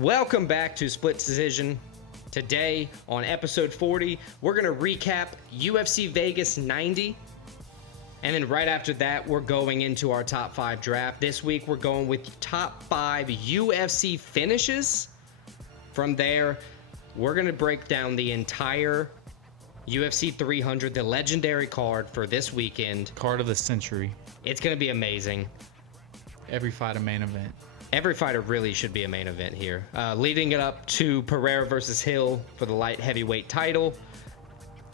Welcome back to Split Decision. Today, on episode 40, we're going to recap UFC Vegas 90. And then right after that, we're going into our top 5 draft. This week, we're going with top 5 UFC finishes. From there, we're going to break down the entire UFC 300, the legendary card for this weekend. Card of the century. It's going to be amazing. Every fight a main event. Every fighter really should be a main event here. Leading it up to Pereira versus Hill for the light heavyweight title.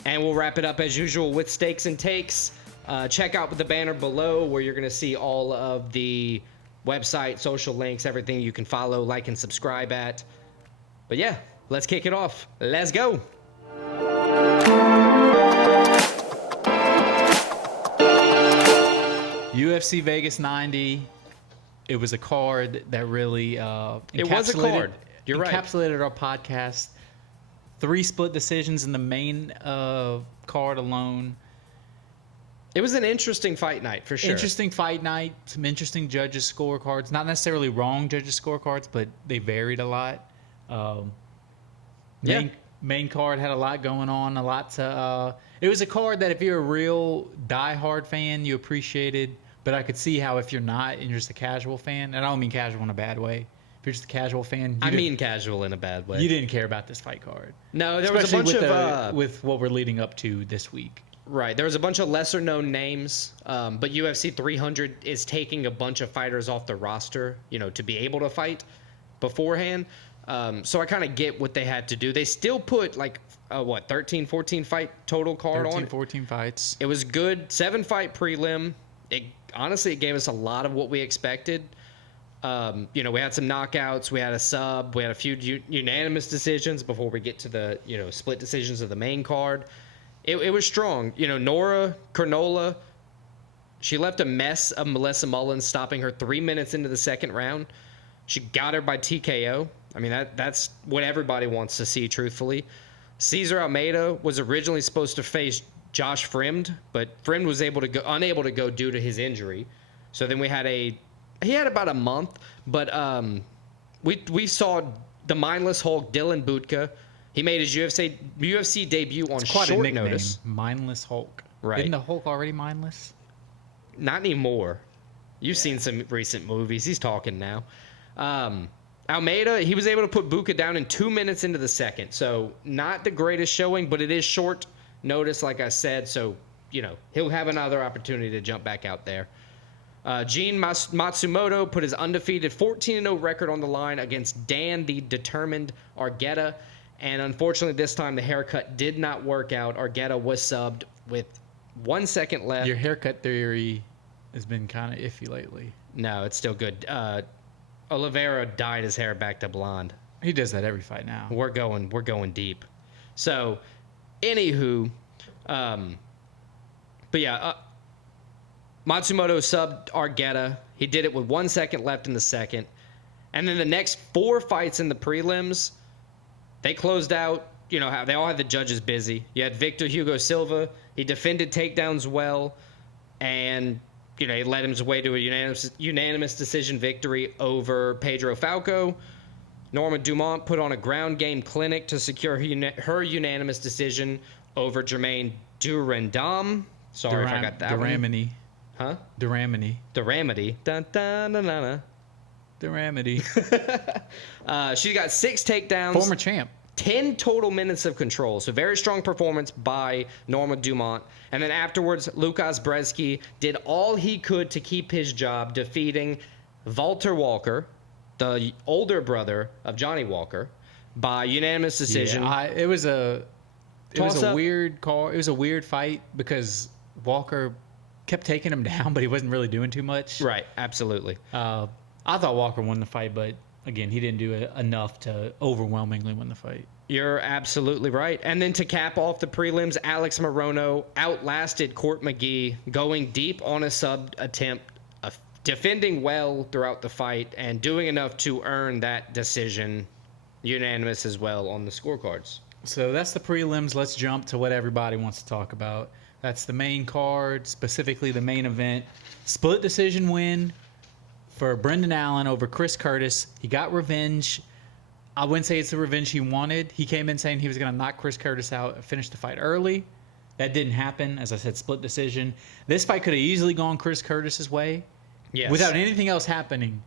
And we'll wrap it up as usual with stakes and takes. Check out the banner below where you're going to see all of the website, social links, everything you can follow, like, and subscribe at. But yeah, let's kick it off. Let's go. UFC Vegas 90. It was a card that really It was a card. You're right. Encapsulated our podcast. 3 split decisions in the main card alone. It was an interesting fight night for sure. Interesting fight night. Some interesting judges' scorecards. Not necessarily wrong judges' scorecards, but they varied a lot. Main card had a lot going on. A lot to. It was a card that if you're a real diehard fan, you appreciated. But I could see how if you're not and you're just a casual fan, and I don't mean casual in a bad way. If you're just a casual fan, I mean casual in a bad way. You didn't care about this fight card. No, there was a bunch of with what we're leading up to this week. Right, there was a bunch of lesser known names, but UFC 300 is taking a bunch of fighters off the roster, to be able to fight beforehand. So I kind of get what they had to do. They still put 13, 14 fight total card 13, on. 14 fights. It was good. 7 fight prelim. It gave us a lot of what we expected. We had some knockouts. We had a sub. We had a few unanimous decisions before we get to the, split decisions of the main card. It was strong. Nora Cronola, she left a mess of Melissa Mullins, stopping her 3 minutes into the second round. She got her by TKO. I mean, that's what everybody wants to see, truthfully. Cesar Almeida was originally supposed to face Josh Fremd, but Fremd was unable to go due to his injury. So then he had about a month, but we saw the mindless Hulk, Dylan Butka. He made his UFC debut on short notice. Mindless Hulk. Right. Isn't the Hulk already mindless? Not anymore. You've seen some recent movies. He's talking now. Almeida, he was able to put Butka down in 2 minutes into the second. So not the greatest showing, but it is short notice, like I said. So, he'll have another opportunity to jump back out there. Gene Matsumoto put his undefeated 14-0 record on the line against Dan the Determined Argueta. And unfortunately, this time the haircut did not work out. Argueta was subbed with 1 second left. Your haircut theory has been kind of iffy lately. No, it's still good. Oliveira dyed his hair back to blonde. He does that every fight now. We're going deep. So, anywho, Matsumoto subbed Argueta. He did it with 1 second left in the second. And then the next 4 fights in the prelims, they closed out. They all had the judges busy. You had Victor Hugo Silva. He defended takedowns well. And, he led his way to a unanimous decision victory over Pedro Falco. Norma Dumont put on a ground game clinic to secure her unanimous decision over Jermaine Durandam. Sorry if I got that Duramini. Huh? Duramini. Duramity. Dun, dun, dun, dun, dun. Duramini. She got 6 takedowns. Former champ. 10 total minutes of control. So very strong performance by Norma Dumont. And then afterwards, Lukas Brzeski did all he could to keep his job, defeating Walter Walker, the older brother of Johnny Walker, by unanimous decision. Yeah, it was a weird call. It was a weird fight because Walker kept taking him down, but he wasn't really doing too much. Right, absolutely. I thought Walker won the fight, but again, he didn't do enough to overwhelmingly win the fight. You're absolutely right. And then to cap off the prelims, Alex Morono outlasted Court McGee, going deep on a sub attempt, defending well throughout the fight, and doing enough to earn that decision, unanimous as well on the scorecards. So that's the prelims. Let's jump to what everybody wants to talk about. That's the main card, specifically the main event. Split decision win for Brendan Allen over Chris Curtis. He got revenge I wouldn't say it's the revenge he wanted. He came in saying he was going to knock Chris Curtis out and finish the fight early. That didn't happen. As I said, split decision. This fight could have easily gone Chris Curtis's way. Yes. Without anything else happening.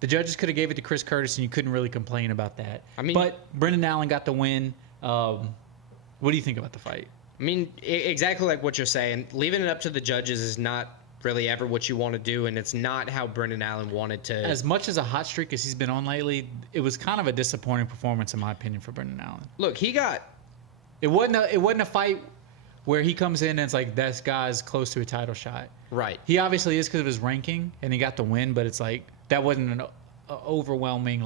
The judges could have gave it to Chris Curtis, and you couldn't really complain about that. I mean, but Brendan Allen got the win. What do you think about the fight? I mean, exactly like what you're saying. Leaving it up to the judges is not really ever what you want to do, and it's not how Brendan Allen wanted to. As much as a hot streak as he's been on lately, it was kind of a disappointing performance in my opinion for Brendan Allen. Look, he got. It wasn't a fight where he comes in and it's like this guy's close to a title shot. Right. He obviously is because of his ranking, and he got the win, but it's like that wasn't an overwhelming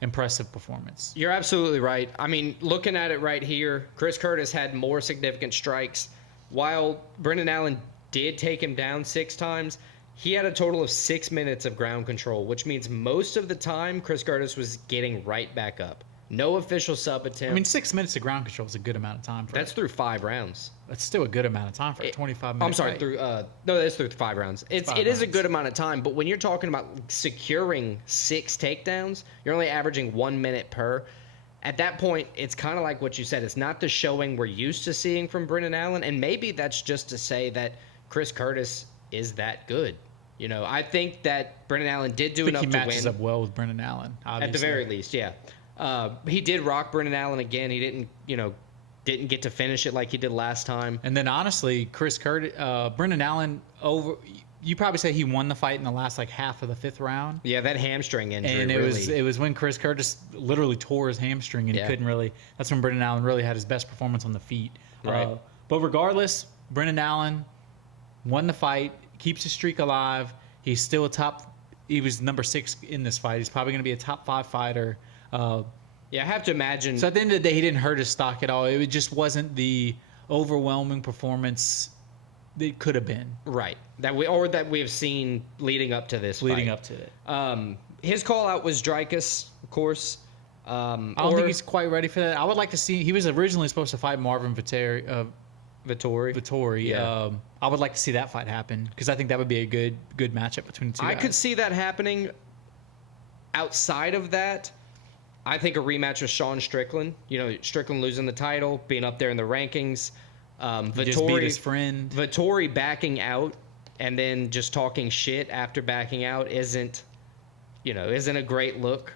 impressive performance. You're absolutely right. I mean, looking at it right here, Chris Curtis had more significant strikes, while Brendan Allen did take him down 6 times. He had a total of 6 minutes of ground control, which means most of the time Chris Curtis was getting right back up. No official sub attempt. I mean, 6 minutes of ground control is a good amount of time. That's through 5 rounds. That's still a good amount of time for a 25-minute I'm sorry, fight. no, that's through 5 rounds. It is a good amount of time, but when you're talking about securing 6 takedowns, you're only averaging 1 minute per. At that point, it's kind of like what you said. It's not the showing we're used to seeing from Brendan Allen, and maybe that's just to say that Chris Curtis is that good. You know, I think that Brendan Allen did do enough to win. He matches up well with Brendan Allen, obviously. At the very least, yeah. He did rock Brendan Allen again. He didn't get to finish it like he did last time. And then honestly, Brendan Allen you probably say he won the fight in the last half of the 5th round. Yeah, that hamstring injury. And it was when Chris Curtis literally tore his hamstring and he couldn't really. That's when Brendan Allen really had his best performance on the feet. Right. But regardless, Brendan Allen won the fight, keeps his streak alive. He's still he was number 6 in this fight. He's probably going to be a top 5 fighter. Yeah, I have to imagine. So at the end of the day, he didn't hurt his stock at all. It just wasn't the overwhelming performance it could have been. Right. That we have seen leading up to this Leading fight. up to it. His call out was Dricus, of course. I don't think he's quite ready for that. I would like to see. He was originally supposed to fight Marvin Vittori. Yeah. I would like to see that fight happen because I think that would be a good matchup between the two guys. I could see that happening. Outside of that, I think a rematch with Sean Strickland. You know, Strickland losing the title, being up there in the rankings. He just beat his friend. Vittori backing out and then just talking shit after backing out isn't a great look.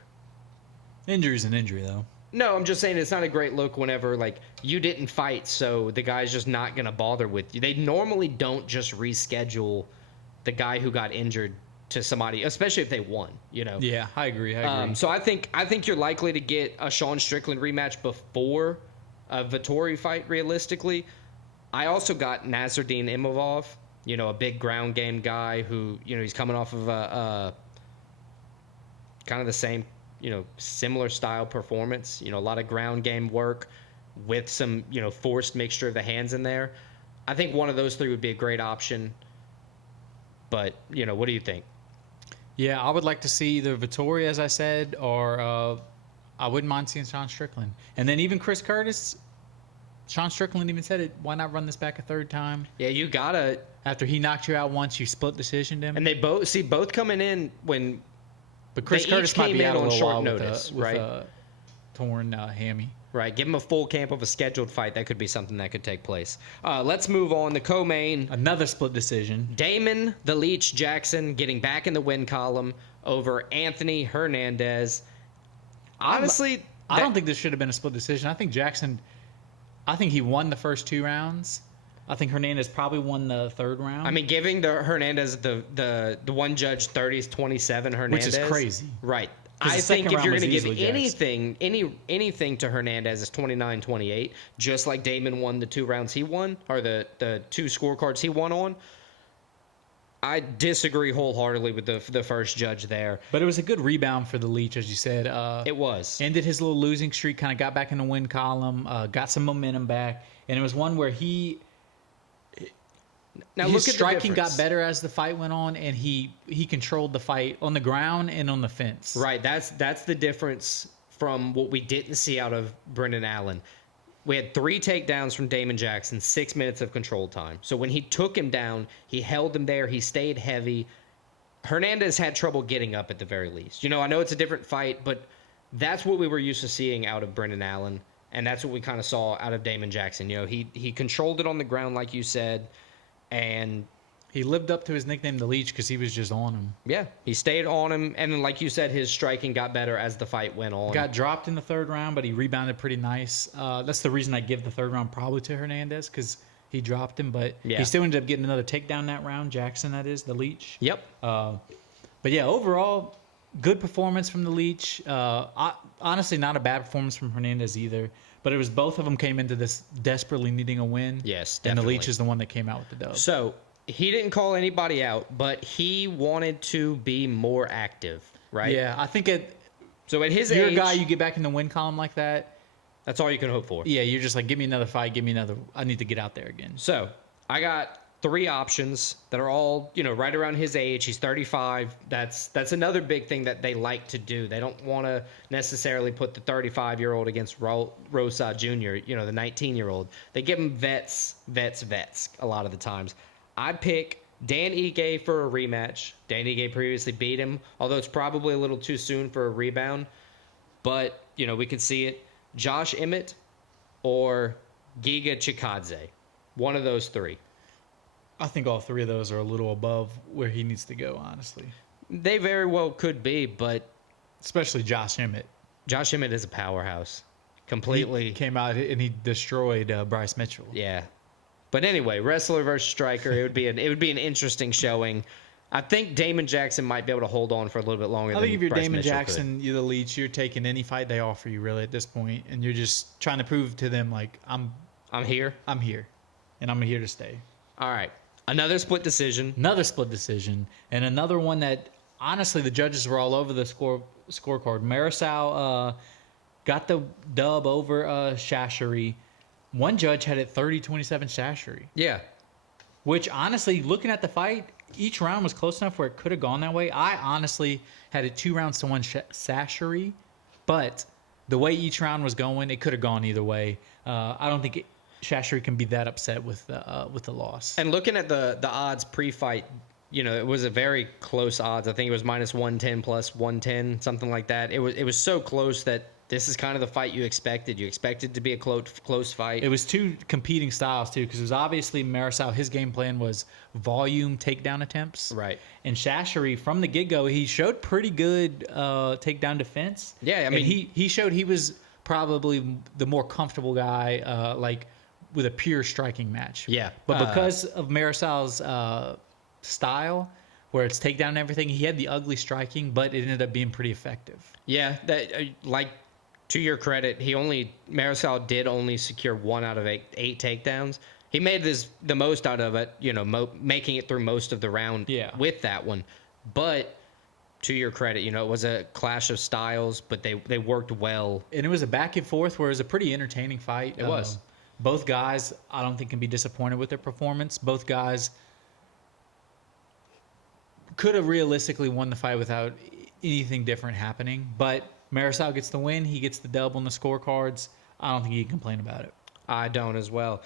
Injury's an injury, though. No, I'm just saying it's not a great look whenever, you didn't fight, so the guy's just not going to bother with you. They normally don't just reschedule the guy who got injured to somebody, especially if they won, Yeah, I agree. So I think you're likely to get a Sean Strickland rematch before a Vittori fight, realistically. I also got Nasruddin Imavov, a big ground game guy who, he's coming off of a kind of the same, similar style performance. A lot of ground game work with some, forced mixture of the hands in there. I think one of those 3 would be a great option. But, what do you think? Yeah, I would like to see either Vittori, as I said, or I wouldn't mind seeing Sean Strickland. And then even Chris Curtis, Sean Strickland even said it, why not run this back a 3rd time? Yeah, you gotta. After he knocked you out once, you split decisioned him. And they both coming in when. But Chris Curtis might be out on short notice, right? With a torn hammy. Right, give him a full camp of a scheduled fight. That could be something that could take place. Let's move on. The co-main. Another split decision. Damon the Leech Jackson getting back in the win column over Anthony Hernandez. Honestly, I don't think this should have been a split decision. I think he won the first 2 rounds. I think Hernandez probably won the 3rd round. I mean, giving the Hernandez the one judge 30-27 Hernandez, which is crazy. Right. I think if you're going to give Jackson. anything to Hernandez, it's 29-28, just like Damon won the 2 rounds he won, or the 2 scorecards he won on. I disagree wholeheartedly with the first judge there. But it was a good rebound for the Leech, as you said. It was. Ended his little losing streak, kind of got back in the win column, got some momentum back, and it was one where his striking got better as the fight went on, and he controlled the fight on the ground and on the fence. Right, that's the difference from what we didn't see out of Brendan Allen. We had 3 takedowns from Damon Jackson, 6 minutes of control time. So when he took him down, he held him there, he stayed heavy. Hernandez had trouble getting up at the very least. I know it's a different fight, but that's what we were used to seeing out of Brendan Allen, and that's what we kind of saw out of Damon Jackson. You know, he controlled it on the ground, like you said, and He lived up to his nickname, the Leech, because he was just on him. yeah, he stayed on him, and then, like you said, his striking got better as the fight went on. Got dropped in the third round, but he rebounded pretty nice. That's the reason I give the third round probably to Hernandez, because he dropped him, but Yeah. he still ended up getting another takedown that round. Jackson, that is, the Leech. Yep. But yeah, overall, good performance from the Leech. Honestly, not a bad performance from Hernandez either. But it was both of them came into this desperately needing a win. Yes, And the definitely. Leech is the one that came out with the dub. So he didn't call anybody out, but he wanted to be more active, right? Yeah, I think So at his you're age, a guy, you get back in the win column like that. that's all you can hope for. Yeah, you're just like, give me another fight, give me another. I need to get out there again. So I got 3 options that are all, right around his age. He's 35. That's another big thing that they like to do. They don't want to necessarily put the 35-year-old against Rosa Jr., the 19-year-old. They give him vets a lot of the times. I'd pick Dan Ige for a rematch. Dan Ige previously beat him, although it's probably a little too soon for a rebound. But, we could see it. Josh Emmett or Giga Chikadze. One of those 3. I think all 3 of those are a little above where he needs to go, honestly. They very well could be, but Especially Josh Emmett. Josh Emmett is a powerhouse. He Completely. came out and he destroyed Bryce Mitchell. Yeah. But anyway, wrestler versus striker, it would be an interesting showing. I think Damon Jackson might be able to hold on for a little bit longer. I think if you're Bryce Damon Mitchell Jackson, you're the Leech, you're taking any fight they offer you really at this point, and you're just trying to prove to them like could. I'm here. I'm here, and I'm here to stay. All right. Another split decision. Another split decision, and another one that honestly the judges were all over the scorecard. Marisol got the dub over Shashery. One judge had it 30-27 Shashery, Yeah. which honestly, looking at the fight, each round was close enough where it could have gone that way. I honestly had it 2 rounds to 1 Shashery, but the way each round was going, it could have gone either way. I don't think Shashery can be that upset with the loss. And looking at the odds pre-fight, it was a very close odds. I think it was -110 plus 110, something like that. It was so close that this is kind of the fight you expected. You expected to be a close fight. It was 2 competing styles too, because it was obviously Marisol. His game plan was volume takedown attempts, Right. And Shashery from the get-go, he showed pretty good takedown defense. Yeah, I And mean- he showed he was probably the more comfortable guy, with a pure striking match. Yeah. But because of Marisol's style, where it's takedown and everything, he had the ugly striking, but it ended up being pretty effective. Yeah, that to your credit, Marisol did only secure 1 out of 8 takedowns. He made the most out of it, making it through most of the round with that one. But to your credit, it was a clash of styles, but they worked well. And it was a back and forth where it was a pretty entertaining fight. It was. Both guys, I don't think, can be disappointed with their performance. Both guys could have realistically won the fight without anything different happening. But Marisol gets the win. He gets the dub on the scorecards. I don't think he can complain about it. I don't as well.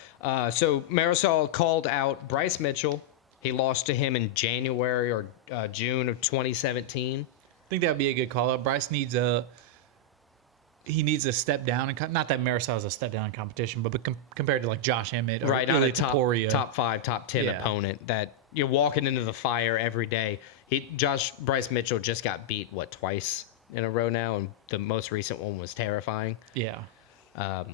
So Marisol called out Bryce Mitchell. He lost to him in January or June of 2017. I think that would be a good call-out. Bryce needs a step down. Not that Marisol is a step down in competition, but compared to like Josh Emmett or Right, not Ilya a top Topuria. 5, top 10 Yeah. opponent that you're walking into the fire every day. Bryce Mitchell just got beat, twice in a row now, and the most recent one was terrifying. Yeah.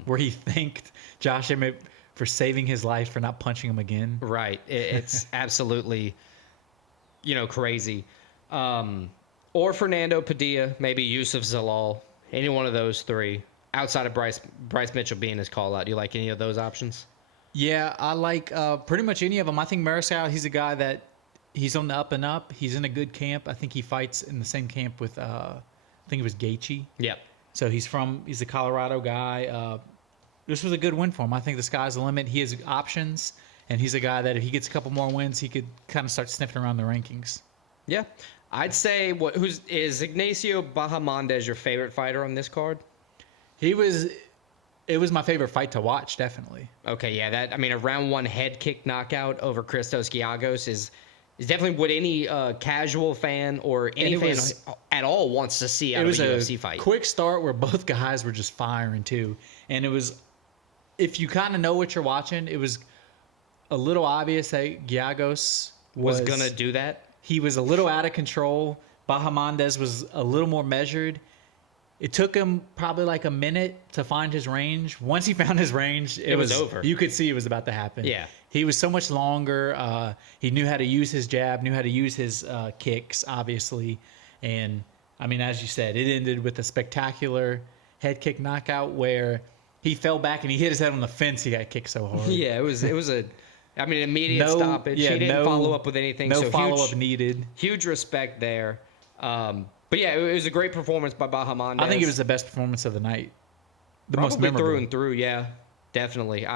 Where he thanked Josh Emmett for saving his life for not punching him again. Right. It's absolutely, crazy. Or Fernando Padilla, maybe Yusuf Zalal, any one of those 3, outside of Bryce Mitchell being his call-out. Do you like any of those options? Yeah, I like pretty much any of them. I think Marisol, he's a guy that he's on the up and up. He's in a good camp. I think he fights in the same camp with, I think it was Gaethje. Yep. So he's a Colorado guy. This was a good win for him. I think the sky's the limit. He has options, and he's a guy that if he gets a couple more wins, he could kind of start sniffing around the rankings. Yeah. I'd say, is Ignacio Bahamondes your favorite fighter on this card? It was my favorite fight to watch, definitely. Okay, yeah, a round 1 head kick knockout over Christos Giagos It's definitely what any casual fan or any fan at all wants to see out of a UFC fight. Quick start where both guys were just firing too, and it was, if you kind of know what you're watching, it was a little obvious that Giagos was gonna do that. He was a little out of control. Bahamondes was a little more measured. It took him probably like a minute to find his range. Once he found his range, it was over. You could see it was about to happen. Yeah. He was so much longer. He knew how to use his jab, knew how to use his kicks, obviously. And, I mean, as you said, it ended with a spectacular head kick knockout where he fell back and he hit his head on the fence. He got kicked so hard. Yeah, it was a... I mean, immediate stoppage. He didn't follow up with anything. No follow-up needed. Huge respect there. But yeah, it was a great performance by Bahamondes. I think it was the best performance of the night. Most memorable. Through and through, yeah. Definitely.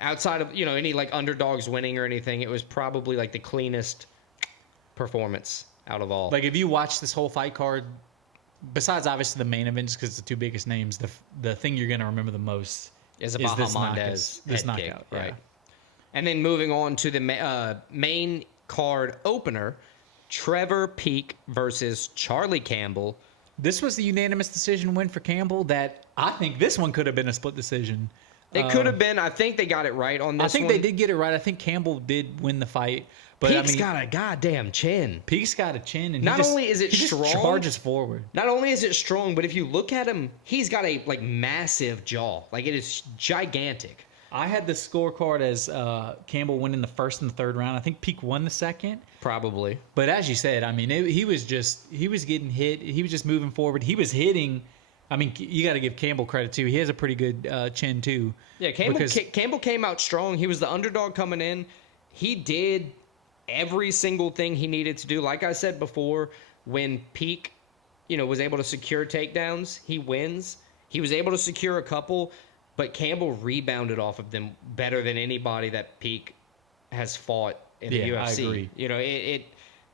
Outside of, any like underdogs winning or anything, it was probably like the cleanest performance out of all. Like if you watch this whole fight card, besides obviously the main events because it's the two biggest names, the thing you're going to remember the most is Bahamondes this knockout, kick, right? Yeah. And then moving on to the main card opener, Trevor Peek versus Charlie Campbell. This was the unanimous decision win for Campbell that I think this one could have been a split decision. It could have been. I think they got it right on this one. I think they did get it right. I think Campbell did win the fight. But Peek's got a goddamn chin. Peek's got a chin. And not only is it strong, just charges forward. Not only is it strong, but if you look at him, he's got a massive jaw. Like it is gigantic. I had the scorecard as Campbell winning the first and the third round. I think Peek won the second. Probably. But as you said, I mean, he was getting hit. He was just moving forward. He was hitting. I mean, you got to give Campbell credit, too. He has a pretty good chin, too. Yeah, Campbell came out strong. He was the underdog coming in. He did every single thing he needed to do. Like I said before, when Peek, was able to secure takedowns, he wins. He was able to secure a couple. But Campbell rebounded off of them better than anybody that Peek has fought in the UFC. I agree.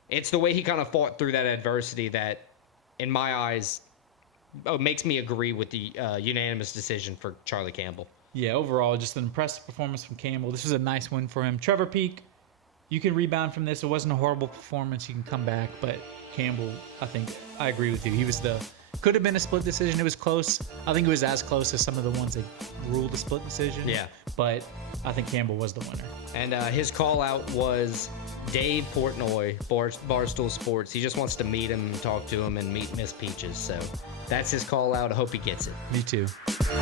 It's the way he kind of fought through that adversity that, in my eyes, makes me agree with the unanimous decision for Charlie Campbell. Yeah, overall, just an impressive performance from Campbell. This was a nice win for him. Trevor Peek, you can rebound from this. It wasn't a horrible performance. You can come back. But Campbell, I agree with you. He was could have been a split decision. It was close. I think it was as close as some of the ones that ruled a split decision. Yeah. But I think Campbell was the winner. And his call out was Dave Portnoy, Barstool Sports. He just wants to meet him, talk to him, and meet Miss Peaches. So that's his call out. I hope he gets it. Me too. All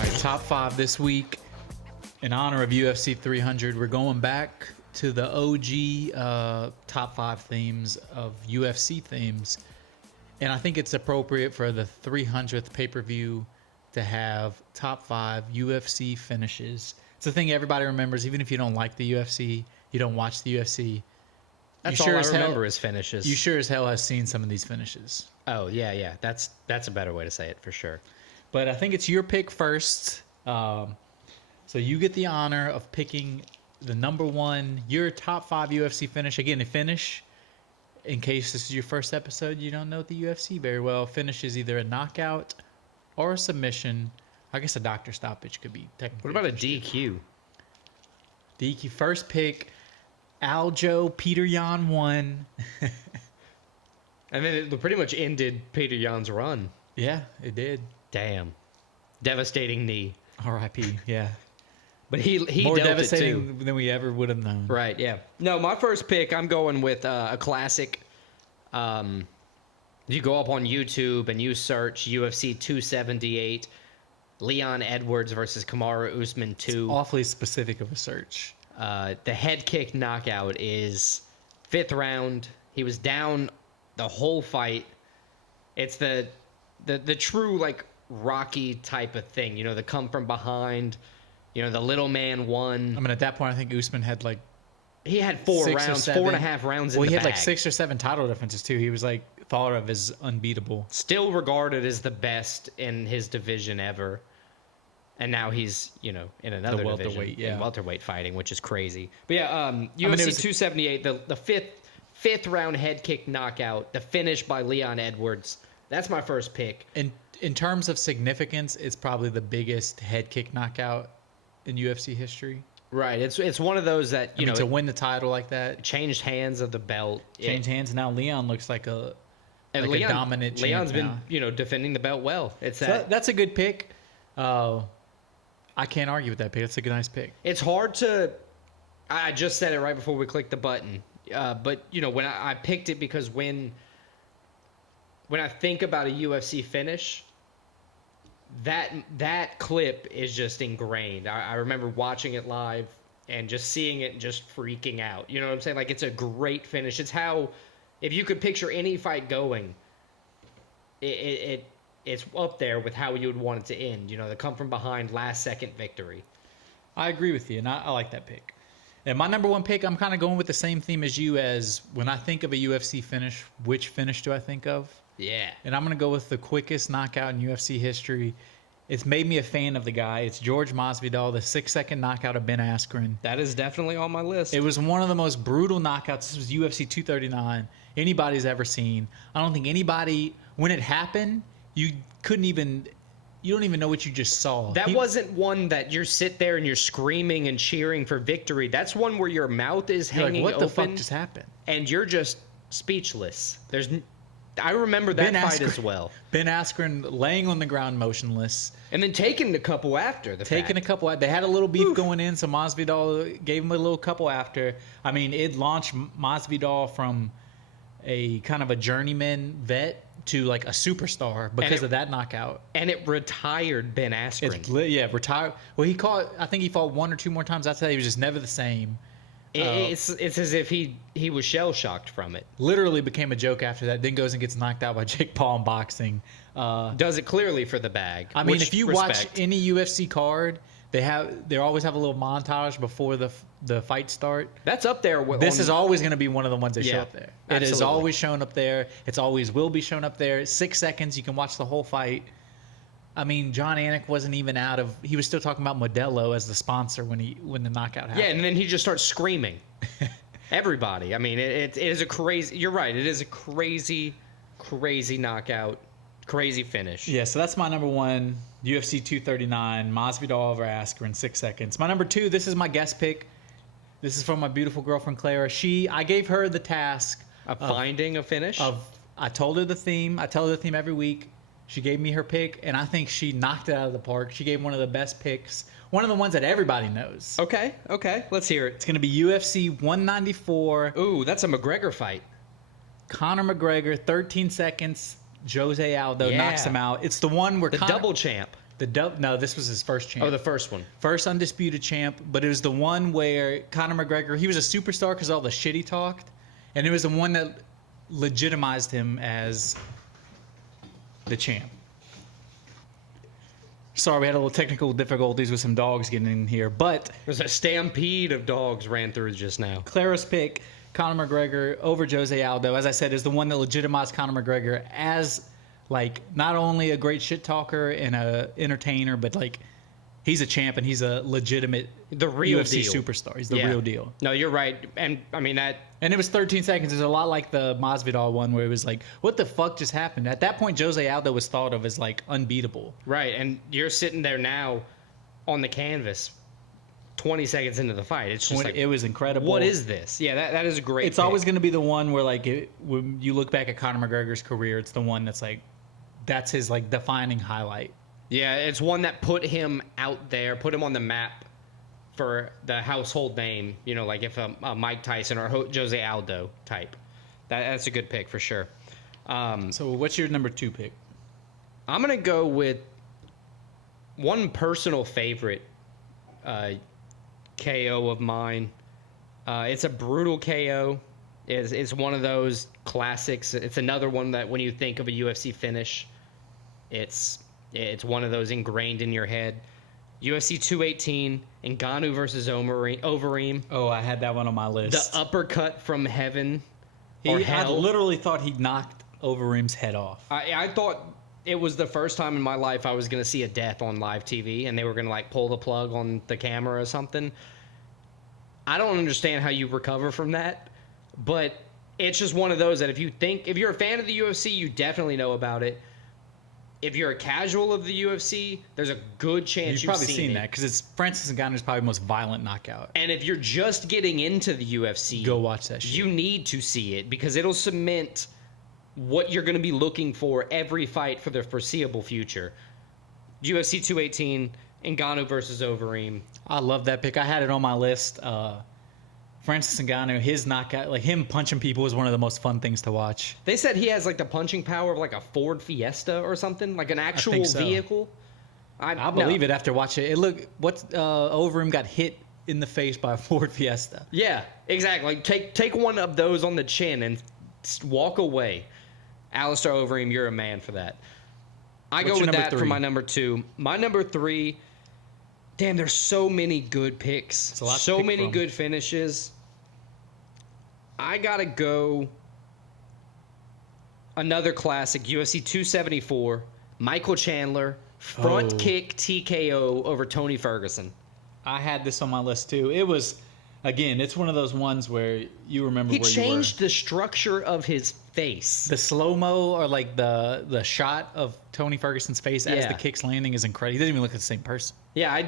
right, top 5 this week. In honor of UFC 300, we're going back to the OG top 5 themes of UFC themes. And I think it's appropriate for the 300th pay-per-view to have top 5 UFC finishes. It's a thing everybody remembers, even if you don't like the UFC, you don't watch the UFC. That's all I remember is finishes. You sure as hell has seen some of these finishes. Oh, yeah. That's a better way to say it, for sure. But I think it's your pick first. So you get the honor of picking the number 1, your top 5 UFC finish. Again, a finish, in case this is your first episode, you don't know the UFC very well. Finish is either a knockout or a submission. I guess a doctor stoppage could be technically. What about a DQ? DQ, first pick, Aljo Peter Yan won. And then it pretty much ended Peter Yan's run. Yeah, it did. Damn. Devastating knee. R.I.P., yeah. But he more dealt devastating it too. than we ever would have known. Right, yeah. No, my first pick, I'm going with a classic. You go up on YouTube and you search UFC 278, Leon Edwards versus Kamaru Usman 2. It's awfully specific of a search. The head kick knockout is 5th round. He was down the whole fight. It's the true like Rocky type of thing, the come from behind. The little man won. I mean, at that point, I think Usman had he had 4 rounds, 4.5 rounds in the bag. Well, he had 6 or 7 title defenses too. He was thought of as unbeatable. Still regarded as the best in his division ever. And now he's, in another division, in welterweight fighting, which is crazy. But yeah, UFC 278, the fifth round head kick knockout, the finish by Leon Edwards. That's my first pick. In terms of significance, it's probably the biggest head kick knockout in UFC history. Right. It's one of those that, you know, to win the title like that, changed hands of the belt. changed hands. Now Leon looks like a dominant champ Leon's been, now. you know, defending the belt well. It's So that's a good pick. I can't argue with that pick. That's a nice pick. It's hard to. I just said it right before we clicked the button, but you know when I picked it because when I think about a UFC finish, that clip is just ingrained. I remember watching it live and just seeing it and just freaking out. You know what I'm saying? Like, it's a great finish. It's how, if you could picture any fight going, it's up there with how you would want it to end. You know, the come from behind last second victory. I agree with you, and I like that pick. And my number one pick, I'm kind of going with the same theme as you. As when I think of a UFC finish, which finish do I think of? Yeah. And I'm going to go with the quickest knockout in UFC history. It's made me a fan of the guy. It's George Masvidal, the 6-second knockout of Ben Askren. That is definitely on my list. It was one of the most brutal knockouts. This was UFC 239 anybody's ever seen. I don't think anybody, when it happened, you don't even know what you just saw. That wasn't one that you sit there and you're screaming and cheering for victory. That's one where your mouth is hanging like, what open. the fuck just happened? And you're just speechless. I remember that fight as well. Ben Askren laying on the ground motionless. And then taking a couple after the fact. They had a little beef going in, so Masvidal gave him a little couple after. I mean, it launched Masvidal from a kind of a journeyman vet to like a superstar because of that knockout. And it retired Ben Askren. Retired. Well, I think he fought one or two more times after that. He was just never the same. It's as if he was shell-shocked from it. Literally became a joke after that. Then goes and gets knocked out by Jake Paul in boxing. Does it clearly for the bag. I mean, if you watch any UFC card, they always have a little montage before the fight start. That's up there. This is always going to be one of the ones that show up there. Absolutely. It is always shown up there. It's always will be shown up there. 6 seconds, you can watch the whole fight. I mean, John Anik wasn't even out of. He was still talking about Modelo as the sponsor when the knockout happened. Yeah, and then he just starts screaming. Everybody. I mean, it is a crazy. You're right. It is a crazy, crazy knockout, crazy finish. Yeah. So that's my number one. UFC 239, Masvidal over Askren, 6 seconds. My number two. This is my guest pick. This is from my beautiful girlfriend Clara. I gave her the task of finding a finish. I told her the theme. I tell her the theme every week. She gave me her pick, and I think she knocked it out of the park. She gave one of the best picks, one of the ones that everybody knows. Okay, let's hear it. It's going to be UFC 194. Ooh, that's a McGregor fight. Conor McGregor, 13 seconds. Jose Aldo knocks him out. It's the one where double champ. No, this was his first champ. Oh, the first one. First undisputed champ, but it was the one where Conor McGregor, he was a superstar because all the shit he talked, and it was the one that legitimized him as the champ. Sorry, we had a little technical difficulties with some dogs getting in here, but there's a stampede of dogs ran through just now. Clara's pick, Conor McGregor over Jose Aldo, as I said, is the one that legitimized Conor McGregor as like not only a great shit talker and a entertainer, but like he's a champ and he's a legitimate real UFC deal. Superstar. He's the real deal. No, you're right, and I mean that. And it was 13 seconds. It's a lot like the Masvidal one where it was like, what the fuck just happened? At that point, Jose Aldo was thought of as like unbeatable. Right, and you're sitting there now on the canvas 20 seconds into the fight. It's just like, it was incredible. What is this? Yeah, that is a great It's pick. always going to be the one where like when you look back at Conor McGregor's career, it's the one that's like, that's his like defining highlight. Yeah, it's one that put him out there, put him on the map for the household name, you know, like if a Mike Tyson or Jose Aldo type. That's a good pick for sure. So what's your number two pick? I'm going to go with one personal favorite KO of mine. It's a brutal KO. It's one of those classics. It's another one that when you think of a UFC finish, it's one of those ingrained in your head. UFC 218, Ngannou versus Overeem. Oh, I had that one on my list. The uppercut from heaven or hell. I literally thought he knocked Overeem's head off. I thought it was the first time in my life I was going to see a death on live TV, and they were going to like pull the plug on the camera or something. I don't understand how you recover from that, but it's just one of those that if you're a fan of the UFC, you definitely know about it. If you're a casual of the UFC, there's a good chance You've probably seen that because it's Francis Ngannou's probably the most violent knockout. And if you're just getting into the UFC, go watch that shit. You need to see it because it'll cement what you're going to be looking for every fight for the foreseeable future. UFC 218, Ngannou versus Overeem. I love that pick. I had it on my list. Francis Ngannou, his knockout, like him punching people, is one of the most fun things to watch. They said he has like the punching power of like a Ford Fiesta or something, like an actual vehicle. I believe it after watching it. Overeem got hit in the face by a Ford Fiesta. Yeah, exactly. Take one of those on the chin and walk away. Alistair Overeem, you're a man for that. I go with that for my number 2. My number 3. Damn, there's so many good picks. So many good finishes. I gotta go another classic, UFC 274, Michael Chandler, front kick TKO over Tony Ferguson. I had this on my list too. It was, again, it's one of those ones where you remember where you were. He changed the structure of his face. The slow-mo or like the shot of Tony Ferguson's face as the kick's landing is incredible. He doesn't even look like the same person. Yeah,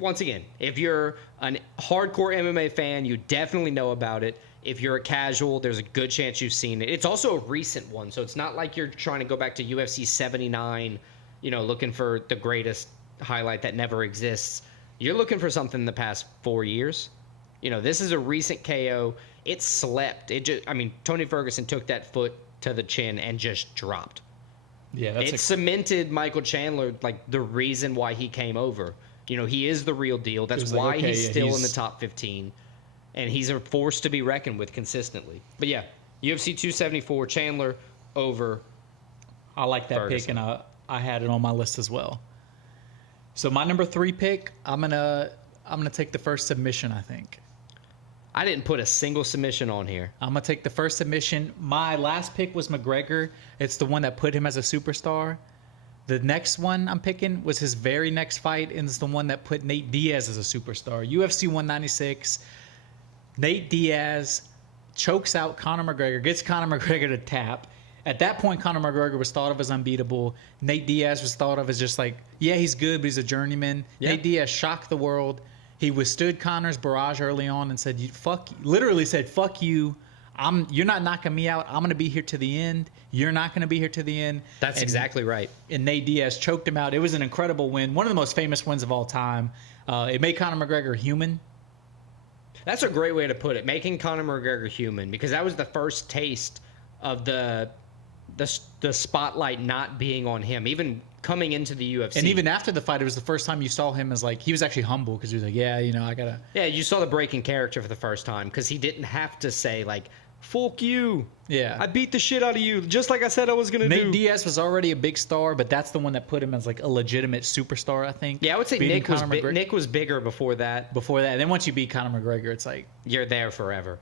once again, if you're a hardcore MMA fan, you definitely know about it. If you're a casual, there's a good chance you've seen it. It's also a recent one, so it's not like you're trying to go back to UFC 79, looking for the greatest highlight that never exists. You're looking for something in the past 4 years. This is a recent KO. It slept. Tony Ferguson took that foot to the chin and just dropped. Yeah, it cemented Michael Chandler like the reason why he came over. He is the real deal. That's why he's still in the top 15, and he's a force to be reckoned with consistently. But yeah, UFC 274, Chandler over. I like that Ferguson. pick, and I had it on my list as well. So my number 3 pick, I'm gonna take the first submission. I think. I didn't put a single submission on here. I'm going to take the first submission. My last pick was McGregor. It's the one that put him as a superstar. The next one I'm picking was his very next fight, and it's the one that put Nate Diaz as a superstar. UFC 196. Nate Diaz chokes out Conor McGregor, gets Conor McGregor to tap. At that point, Conor McGregor was thought of as unbeatable. Nate Diaz was thought of as just like, yeah, he's good, but he's a journeyman. Yep. Nate Diaz shocked the world. He withstood Conor's barrage early on and said, literally said, fuck you. You're not knocking me out. I'm going to be here to the end. You're not going to be here to the end. That's exactly right. And Nate Diaz choked him out. It was an incredible win. One of the most famous wins of all time. It made Conor McGregor human. That's a great way to put it. Making Conor McGregor human, because that was the first taste of the spotlight not being on him, even coming into the UFC. And even after the fight, it was the first time you saw him as like, he was actually humble because he was like, yeah, I gotta. Yeah, you saw the breaking character for the first time because he didn't have to say like, fuck you. Yeah. I beat the shit out of you, just like I said I was going to do. Nate Diaz was already a big star, but that's the one that put him as like a legitimate superstar, I think. Yeah, I would say Nick was bigger before that. And then once you beat Conor McGregor, it's like, you're there forever.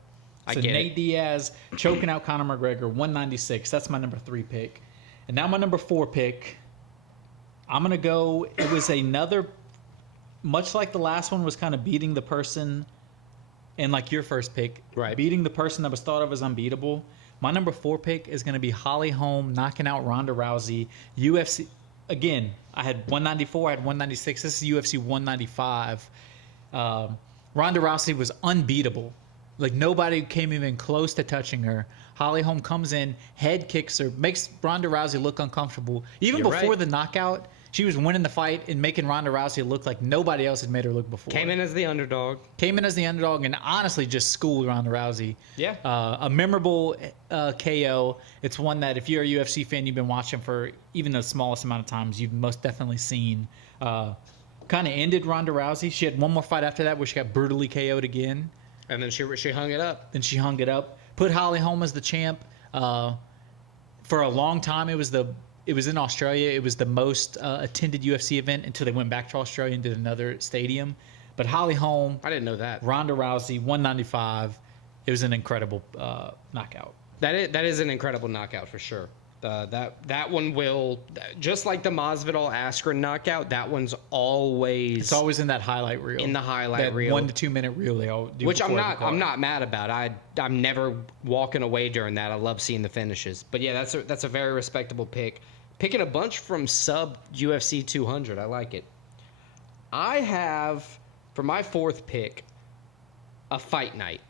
So Nate Diaz choking out Conor McGregor, 196. That's my number 3 pick. And now my number 4 pick, I'm going to go, it was another, much like the last one was kind of beating the person, and like your first pick, right? Beating the person that was thought of as unbeatable. My number 4 pick is going to be Holly Holm knocking out Ronda Rousey. UFC, again, I had 194, I had 196. This is UFC 195. Ronda Rousey was unbeatable. Like, nobody came even close to touching her. Holly Holm comes in, head kicks her, makes Ronda Rousey look uncomfortable. Even before the knockout, she was winning the fight and making Ronda Rousey look like nobody else had made her look before. Came in as the underdog. And honestly just schooled Ronda Rousey. Yeah. A memorable KO. It's one that if you're a UFC fan, you've been watching for even the smallest amount of times, you've most definitely seen. Kind of ended Ronda Rousey. She had one more fight after that where she got brutally KO'd again. And then she hung it up. Put Holly Holm as the champ. For a long time, it was in Australia. It was the most attended UFC event until they went back to Australia and did another stadium. But Holly Holm, I didn't know that. Ronda Rousey, 195. It was an incredible knockout. That is an incredible knockout for sure. That one will, just like the Masvidal Askren knockout, that one's always It's always in that highlight reel. in the highlight that reel. 1 to 2 minute reel they all do. Which I'm before every card. not mad about. I'm never walking away during that. I love seeing the finishes. But yeah, that's a very respectable pick. Picking a bunch from sub UFC 200. I like it. I have for my fourth pick a fight night.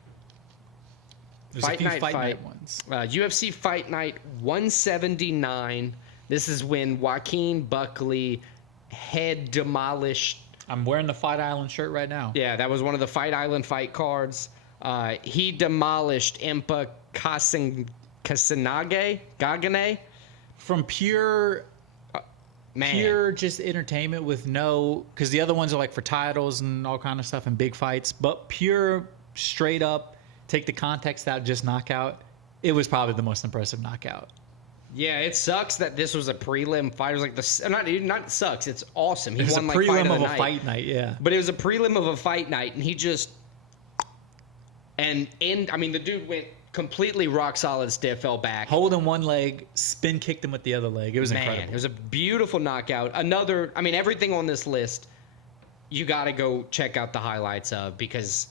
There's a few fight night ones. UFC Fight Night 179. This is when Joaquin Buckley head demolished. I'm wearing the Fight Island shirt right now. Yeah, that was one of the Fight Island fight cards. He demolished Impa Kasanage From pure just entertainment with no, because the other ones are like for titles and all kind of stuff and big fights, but pure straight up take the context out, just knockout. It was probably the most impressive knockout. Yeah, it sucks that this was a prelim fight. It was like not sucks. It's awesome. He It was won a like prelim fight of a night. fight night, yeah. But it was a prelim of a fight night, and he just I mean, the dude went completely rock solid stiff, fell back. Holding one leg, spin kicked him with the other leg. It was incredible. It was a beautiful knockout. Another, I mean, everything on this list, you got to go check out the highlights of, because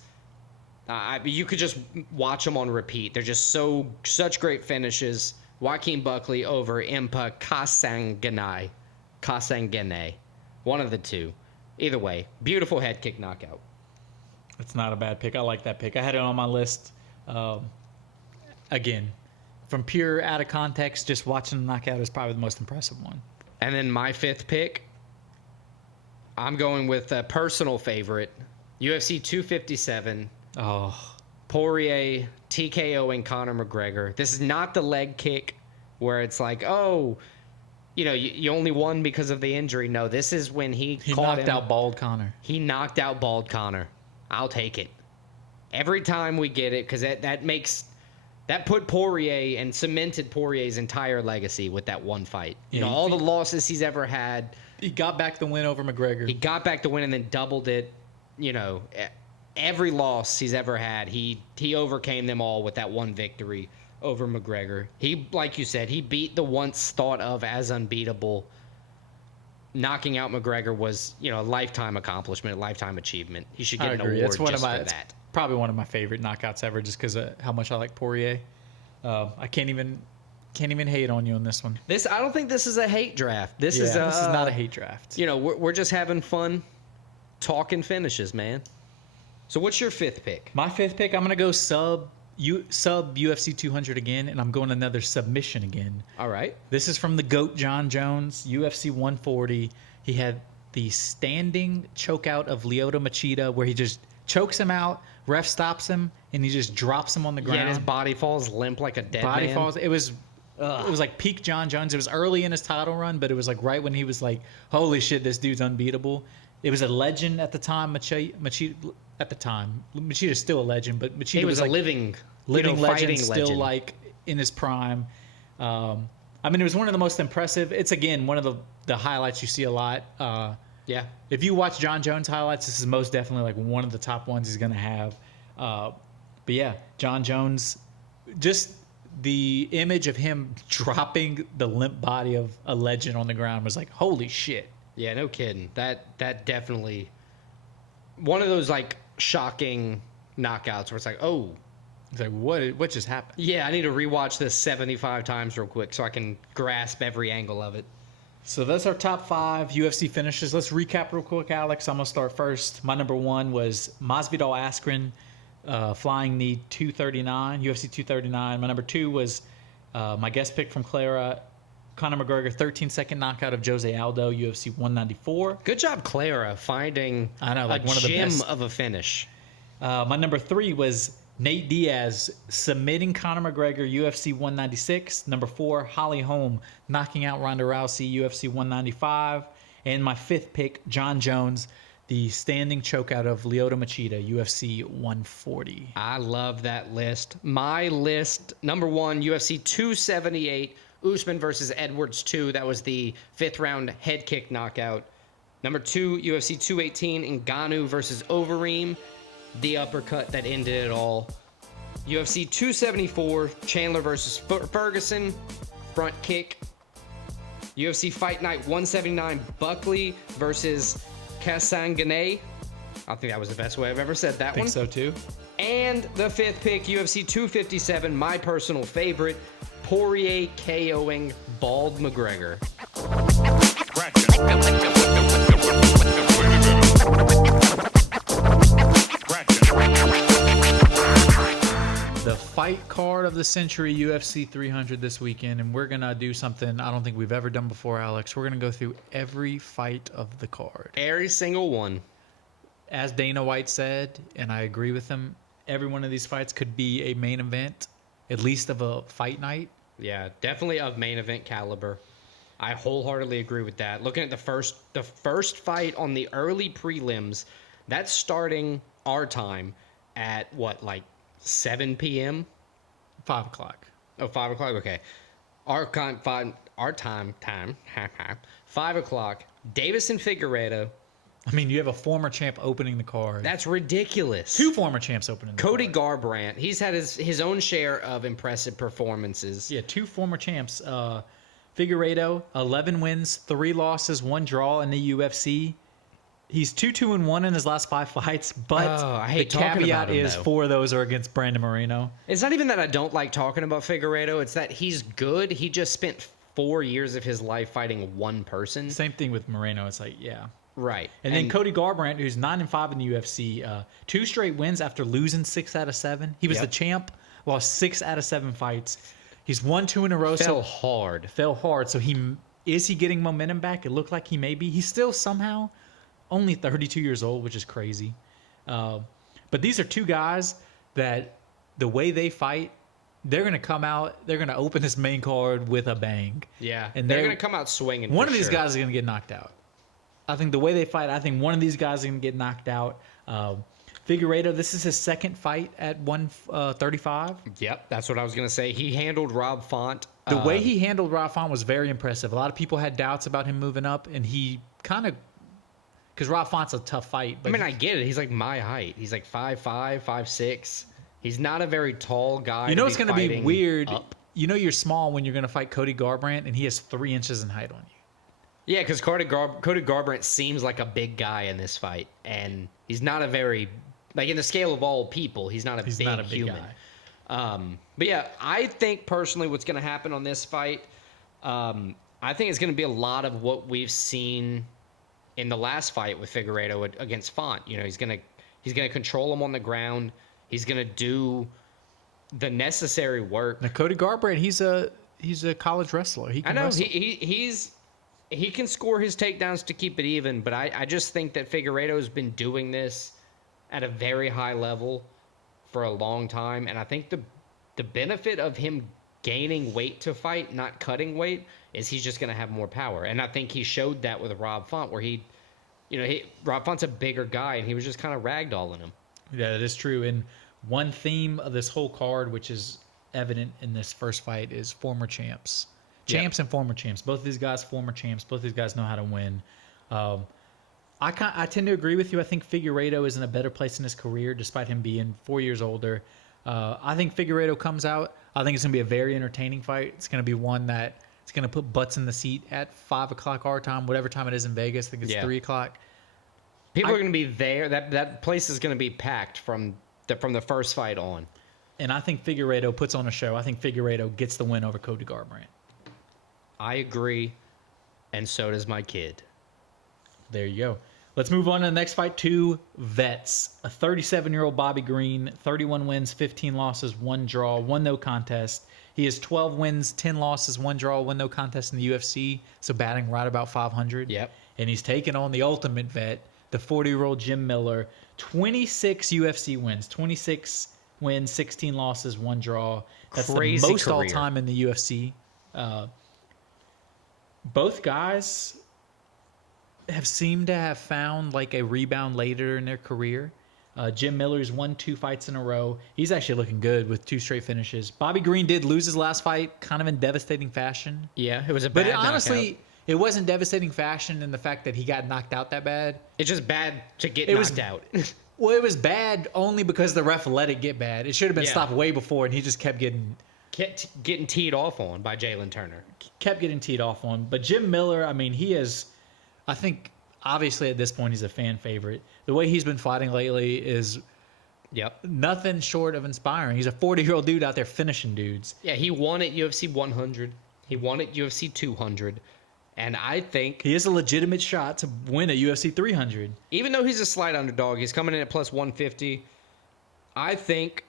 you could just watch them on repeat. They're just such great finishes. Joaquin Buckley over Impa Kasanganay. One of the two. Either way, beautiful head kick knockout. It's not a bad pick. I like that pick. I had it on my list. Again, from pure out of context, just watching the knockout is probably the most impressive one. And then my fifth pick, I'm going with a personal favorite, UFC 257. Oh, Poirier, TKO, and Conor McGregor. This is not the leg kick where it's like, oh, you only won because of the injury. No, this is when he knocked out Bald Conor. He knocked out Bald Conor. I'll take it. Every time we get it, because that put Poirier and cemented Poirier's entire legacy with that one fight. Yeah, all the losses he's ever had. He got back the win over McGregor. He got back the win and then doubled it. Every loss he's ever had, he overcame them all with that one victory over McGregor. He, like you said, he beat the once thought of as unbeatable. Knocking out McGregor was, a lifetime accountment, a lifetime achievement. He should get an award just for that. Probably one of my favorite knockouts ever, just because of how much I like Poirier. I can't even hate on you on this one. I don't think this is a hate draft. This is not a hate draft. We're just having fun talking finishes, man. So what's your fifth pick? My fifth pick, I'm gonna go sub UFC 200 again, and I'm going another submission again. All right. This is from the GOAT John Jones, UFC 140. He had the standing chokeout of Lyoto Machida, where he just chokes him out, ref stops him, and he just drops him on the ground. Yeah, and his body falls limp like a dead man. Falls. It was like peak John Jones. It was early in his title run, but it was like right when he was like, holy shit, this dude's unbeatable. It was a legend at the time. Machida at the time. Machida's still a legend, but Machida was like a living legend, still legend. Like in his prime. I mean, it was one of the most impressive. It's again one of the highlights you see a lot. Yeah. If you watch John Jones highlights, this is most definitely like one of the top ones he's gonna have. But yeah, John Jones, just the image of him dropping the limp body of a legend on the ground was like, holy shit. Yeah, no kidding. That definitely one of those like shocking knockouts where it's like, oh, it's like what just happened? Yeah, I need to rewatch this 75 times real quick so I can grasp every angle of it. So that's our top 5 UFC finishes. Let's recap real quick, Alex. I'm gonna start first. My number 1 was Masvidal Askren, flying knee 239, UFC 239. My number 2 was my guest pick from Clara, Conor McGregor 13-second knockout of Jose Aldo, UFC 194. Good job, Clara, finding one of the gem of a finish. My number 3 was Nate Diaz submitting Conor McGregor, UFC 196. Number 4, Holly Holm knocking out Ronda Rousey, UFC 195. And my 5th pick, John Jones, the standing chokeout of Lyoto Machida, UFC 140. I love that list. My list, number 1, UFC 278. Usman versus Edwards 2. That was the 5th round head kick knockout. Number 2, UFC 218. Ngannou versus Overeem. The uppercut that ended it all. UFC 274. Chandler versus Ferguson. front kick. UFC Fight Night 179, Buckley versus Kasangane. I think that was the best way I've ever said that I think one. so too. And the fifth pick, UFC 257, my personal favorite, Poirier KOing Bald McGregor. The fight card of the century, UFC 300 this weekend, and we're gonna do something I don't think we've ever done before, Alex. We're gonna go through every fight of the card. Every single one. As Dana White said, and I agree with him, every one of these fights could be a main event, at least of a fight night. Yeah, definitely of main event caliber. I wholeheartedly agree with that. Looking at the first fight on the early prelims, that's starting our time at what, like 7 p.m.? 5 o'clock. Oh, 5 o'clock? Okay. Our time, 5 o'clock. Davis and Figueiredo. I mean, you have a former champ opening the card. That's ridiculous. 2 former champs opening the Cody card. Garbrandt. He's had his own share of impressive performances. Yeah, 2 former champs. Figueiredo, 11 wins, 3 losses, 1 draw in the UFC. He's 2-2-1 in his last 5 fights, but I the hate talking caveat about him, is though. 4 of those are against Brandon Moreno. It's not even that I don't like talking about Figueiredo. It's that he's good. He just spent 4 years of his life fighting one person. Same thing with Moreno. It's like, yeah. Right. And then Cody Garbrandt, who's 9-5 in the UFC, 2 straight wins after losing 6 out of 7. He was the champ, lost 6 out of 7 fights. He's won 2 in a row. fell hard. Fell hard. So is he getting momentum back? It looked like he may be. He's still somehow only 32 years old, which is crazy. But these are 2 guys that the way they fight, they're going to come out, they're going to open this main card with a bang. Yeah. And they're going to come out swinging. One of these guys is going to get knocked out. I think the way they fight, I think one of these guys is going to get knocked out. Figueiredo, this is his second fight at 135. Yep, that's what I was going to say. He handled Rob Font. The way he handled Rob Font was very impressive. A lot of people had doubts about him moving up, and he kind of, because Rob Font's a tough fight. But I mean, I get it. He's like my height. He's like 5'5", 5'6". He's not a very tall guy. You know it's going to be weird. Up. You know you're small when you're going to fight Cody Garbrandt, and he has 3 inches in height on you. Yeah, because Cody Garbrandt seems like a big guy in this fight, and he's not a very, like in the scale of all people, he's not a big human. Guy. But yeah, I think personally what's going to happen on this fight, I think it's going to be a lot of what we've seen in the last fight with Figueiredo against Font. You know, he's going to control him on the ground. He's going to do the necessary work. Now Cody Garbrandt, he's a college wrestler. He can wrestle. He can score his takedowns to keep it even, but I just think that Figueiredo's been doing this at a very high level for a long time, and I think the benefit of him gaining weight to fight, not cutting weight, is he's just going to have more power. And I think he showed that with Rob Font, where Rob Font's a bigger guy, and he was just kind of ragdolling him. Yeah, that is true. And one theme of this whole card, which is evident in this first fight, is former champs. Champs and former champs. Both of these guys, former champs. Both of these guys know how to win. I tend to agree with you. I think Figueiredo is in a better place in his career, despite him being 4 years older. I think Figueiredo comes out. I think it's going to be a very entertaining fight. It's going to be one that it's going to put butts in the seat at 5 o'clock our time, whatever time it is in Vegas. I think it's 3 o'clock. People are going to be there. That place is going to be packed from the first fight on. And I think Figueiredo puts on a show. I think Figueiredo gets the win over Cody Garbrandt. I agree, and so does my kid. There you go. Let's move on to the next fight. 2 vets. A 37-year-old Bobby Green, 31 wins, 15 losses, 1 draw, 1 no contest. He has 12 wins, 10 losses, 1 draw, 1 no contest in the UFC, so batting right about 500. Yep. And he's taking on the ultimate vet, the 40-year-old Jim Miller. 26 UFC wins, 26 wins, 16 losses, 1 draw. That's Crazy the most career. all-time in the UFC. Both guys have seemed to have found like a rebound later in their career. Jim Miller's won 2 fights in a row. He's actually looking good with 2 straight finishes. Bobby Green did lose his last fight kind of in devastating fashion. Yeah, it was a bad Honestly, it wasn't devastating fashion in the fact that he got knocked out that bad. It's just bad to get It knocked was- out. Well, it was bad only because the ref let it get bad. It should have been stopped way before, and he just kept getting kept getting teed off on by Jalen Turner. Kept getting teed off on. But Jim Miller, I mean, he is, I think, obviously at this point, he's a fan favorite. The way he's been fighting lately is nothing short of inspiring. He's a 40-year-old dude out there finishing dudes. Yeah, he won at UFC 100. He won at UFC 200. And I think he has a legitimate shot to win at UFC 300. Even though he's a slight underdog, he's coming in at plus 150. I think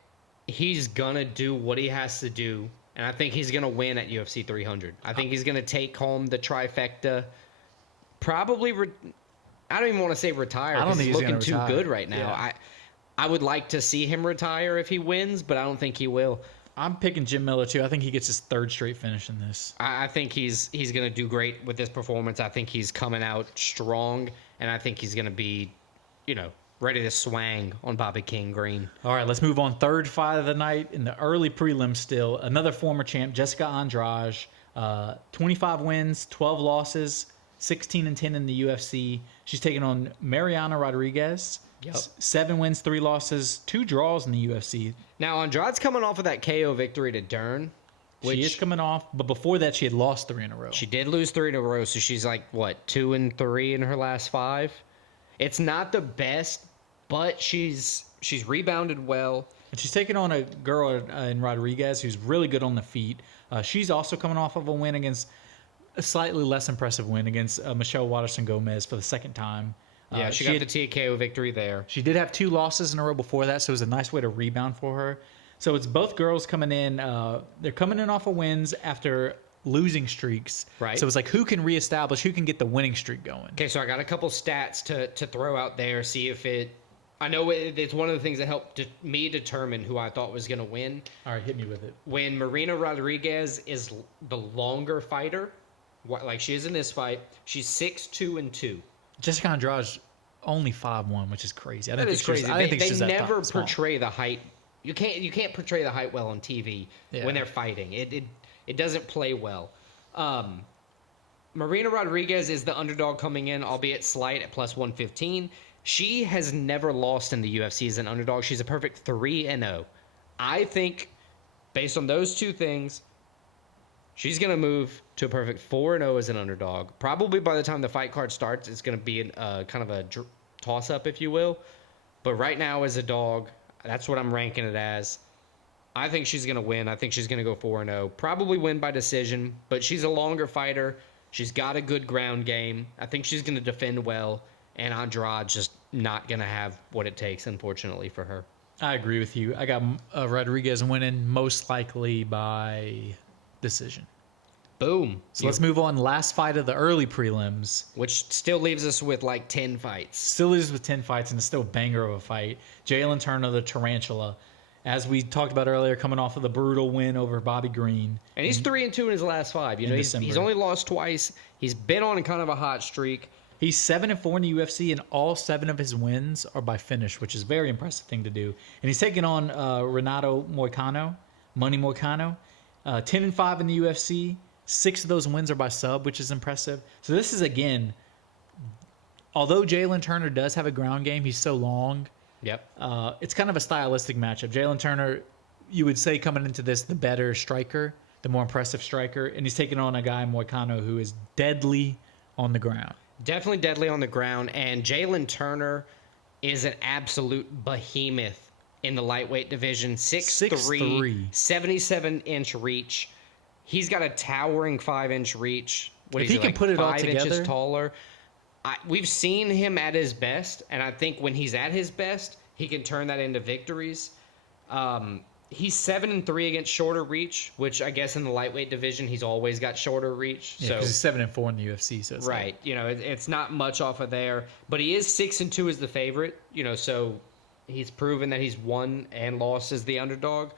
he's going to do what he has to do. And I think he's going to win at UFC 300. I think he's going to take home the trifecta. Probably, I don't even want to say retire because he's looking too good right now. Yeah. I would like to see him retire if he wins, but I don't think he will. I'm picking Jim Miller, too. I think he gets his third straight finish in this. I think he's going to do great with this performance. I think he's coming out strong, and I think he's going to be, ready to swang on Bobby King Green. All right, let's move on. Third fight of the night in the early prelims still. Another former champ, Jessica Andrade. 25 wins, 12 losses, 16-10 in the UFC. She's taking on Mariana Rodriguez. Yep. 7 wins, 3 losses, 2 draws in the UFC. Now, Andrade's coming off of that KO victory to Dern. She is coming off, but before that, she had lost 3 in a row. She did lose 3 in a row, so she's like, 2-3 in her last 5? It's not the best, but she's rebounded well. And she's taking on a girl in Rodriguez who's really good on the feet. She's also coming off of a win against a slightly less impressive win against Michelle Waterson-Gomez for the second time. Yeah, she got the TKO victory there. She did have 2 losses in a row before that, so it was a nice way to rebound for her. So it's both girls coming in. They're coming in off of wins after losing streaks. Right. So it's like who can reestablish, who can get the winning streak going. Okay, so I got a couple stats to throw out there, see if it... I know it's one of the things that helped me determine who I thought was going to win. All right, hit me with it. When Marina Rodriguez is the longer fighter, like she is in this fight, she's 6-2-2. Jessica Andrade's only 5-1, which is crazy. That is crazy. They never portray the height. You can't portray the height well on TV when they're fighting. It doesn't play well. Marina Rodriguez is the underdog coming in, albeit slight at plus 115. She has never lost in the UFC as an underdog. She's a perfect 3-0. I think, based on those two things, she's going to move to a perfect 4-0 as an underdog. Probably by the time the fight card starts, it's going to be kind of a toss-up, if you will. But right now, as a dog, that's what I'm ranking it as. I think she's going to win. I think she's going to go 4-0. Probably win by decision, but she's a longer fighter. She's got a good ground game. I think she's going to defend well, and Andrade's just not going to have what it takes, unfortunately, for her. I agree with you. I got Rodriguez winning most likely by decision. Boom. So let's move on. Last fight of the early prelims. Which still leaves us with like 10 fights. Still leaves us with 10 fights, and it's still a banger of a fight. Jalen Turner, the Tarantula. As we talked about earlier, coming off of the brutal win over Bobby Green. And he's 3-2 in his last 5. He's only lost twice. He's been on kind of a hot streak. He's 7-4 in the UFC, and all 7 of his wins are by finish, which is a very impressive thing to do. And he's taking on Renato Moicano, Money Moicano, 10-5 in the UFC. 6 of those wins are by sub, which is impressive. So this is, again, although Jalen Turner does have a ground game, he's so long. Yep. It's kind of a stylistic matchup. Jalen Turner, you would say coming into this, the better striker, the more impressive striker, and he's taking on a guy, Moicano, who is deadly on the ground. Definitely deadly on the ground, and Jalen Turner is an absolute behemoth in the lightweight division. 6'3", 77-inch reach. He's got a towering 5-inch reach. If he can put it all together, 5 inches taller. We've seen him at his best, and I think when he's at his best, he can turn that into victories. He's 7-3 against shorter reach, which I guess in the lightweight division he's always got shorter reach. Yeah, because he's 7-4 in the UFC, so it's right. It's not much off of there, but he is 6-2 as the favorite. So he's proven that he's won and lost as the underdog.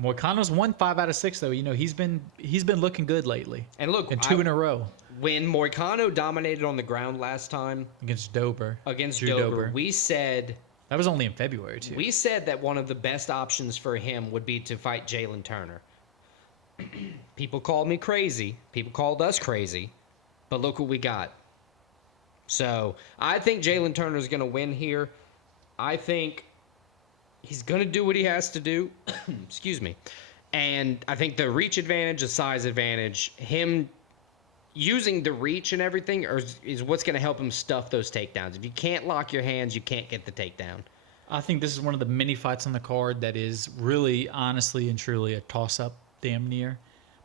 Moicano's won 5 out of 6 though. He's been looking good lately. And look, and 2 in a row. When Moicano dominated on the ground last time against Dober, we said that was only in February too. We said that one of the best options for him would be to fight Jalen Turner. People called me crazy. People called us crazy. But look what we got. So I think Jalen Turner is going to win here. I think he's going to do what he has to do. Excuse me. And I think the reach advantage, the size advantage, him using the reach and everything is what's going to help him stuff those takedowns. If you can't lock your hands, you can't get the takedown. I think this is one of the many fights on the card that is really, honestly and truly a toss-up damn near.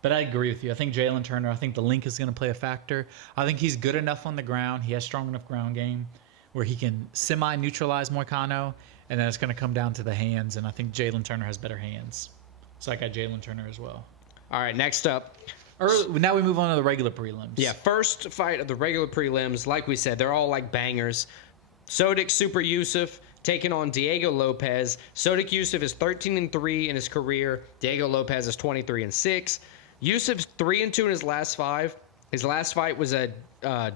But I agree with you. I think Jalen Turner, I think the link is going to play a factor. I think he's good enough on the ground. He has strong enough ground game where he can semi-neutralize Moicano, and then it's going to come down to the hands, and I think Jalen Turner has better hands. So I got Jalen Turner as well. All right, next up. Now we move on to the regular prelims. Yeah, first fight of the regular prelims. Like we said, they're all like bangers. Sodik Super Yusuf taking on Diego Lopez. Sodik Yusuf is 13-3 in his career. Diego Lopez is 23-6. Yusuf's 3-2 in his last 5. His last fight was a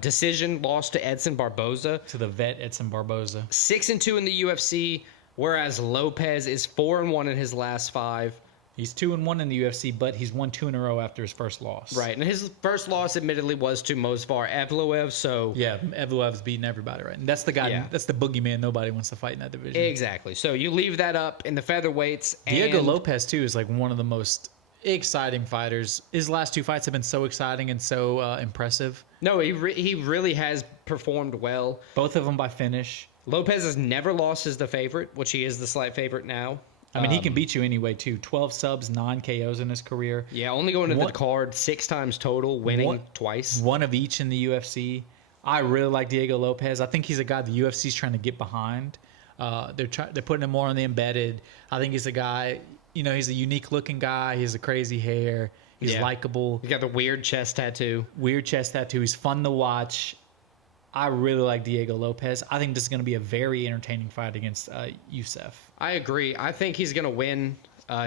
decision loss to Edson Barboza. To the vet Edson Barboza. 6-2 in the UFC, whereas Lopez is 4-1 in his last 5. He's 2-1 in the UFC, but he's won 2 in a row after his first loss. Right, and his first loss, admittedly, was to Movsar Evloev. So yeah, Evloev's beating everybody, right? And that's the guy. Yeah. That's the boogeyman. Nobody wants to fight in that division. Exactly. So you leave that up in the featherweights. Diego Lopez too is like one of the most exciting fighters. His last 2 fights have been so exciting and so impressive. No, he really has performed well. Both of them by finish. Lopez has never lost as the favorite, which he is the slight favorite now. I mean, he can beat you anyway, too. 12 subs, 9 KOs in his career. Yeah, only going to the card 6 times total, winning twice. 1 of each in the UFC. I really like Diego Lopez. I think he's a guy the UFC's trying to get behind. They're putting him more on the embedded. I think he's a guy, he's a unique-looking guy. He has a crazy hair. He's likable. He's got the weird chest tattoo. He's fun to watch. I really like Diego Lopez. I think this is going to be a very entertaining fight against Yusuf. I agree. I think he's going to win.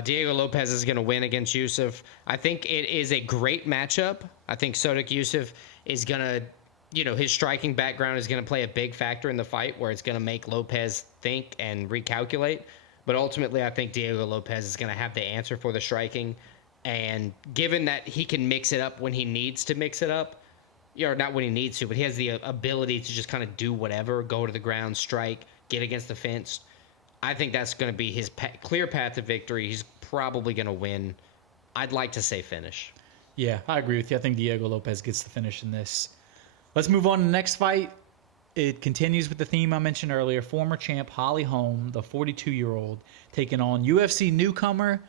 Diego Lopez is going to win against Yusuf. I think it is a great matchup. I think Sodik Yusuf is going to, his striking background is going to play a big factor in the fight where it's going to make Lopez think and recalculate. But ultimately, I think Diego Lopez is going to have the answer for the striking. And given that he can mix it up when he needs to mix it up, or not when he needs to, but he has the ability to just kind of do whatever, go to the ground, strike, get against the fence. I think that's going to be his clear path to victory. He's probably going to win. I'd like to say finish. Yeah, I agree with you. I think Diego Lopez gets the finish in this. Let's move on to the next fight. It continues with the theme I mentioned earlier. Former champ Holly Holm, the 42-year-old, taking on UFC newcomer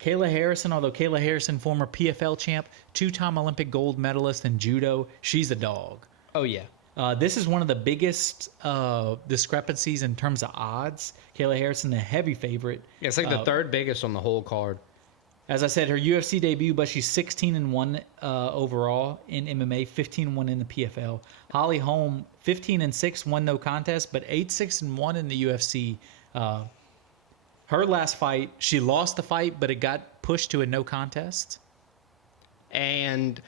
Kayla Harrison. Although Kayla Harrison, former PFL champ, 2-time Olympic gold medalist in judo. She's a dog. Oh, yeah. This is one of the biggest discrepancies in terms of odds. Kayla Harrison, the heavy favorite. Yeah, it's like the third biggest on the whole card. As I said, her UFC debut, but she's 16-1 overall in MMA, 15-1 in the PFL. Holly Holm, 15-6, won no contest, but 8-6-1 in the UFC. Her last fight, she lost the fight, but it got pushed to a no contest. And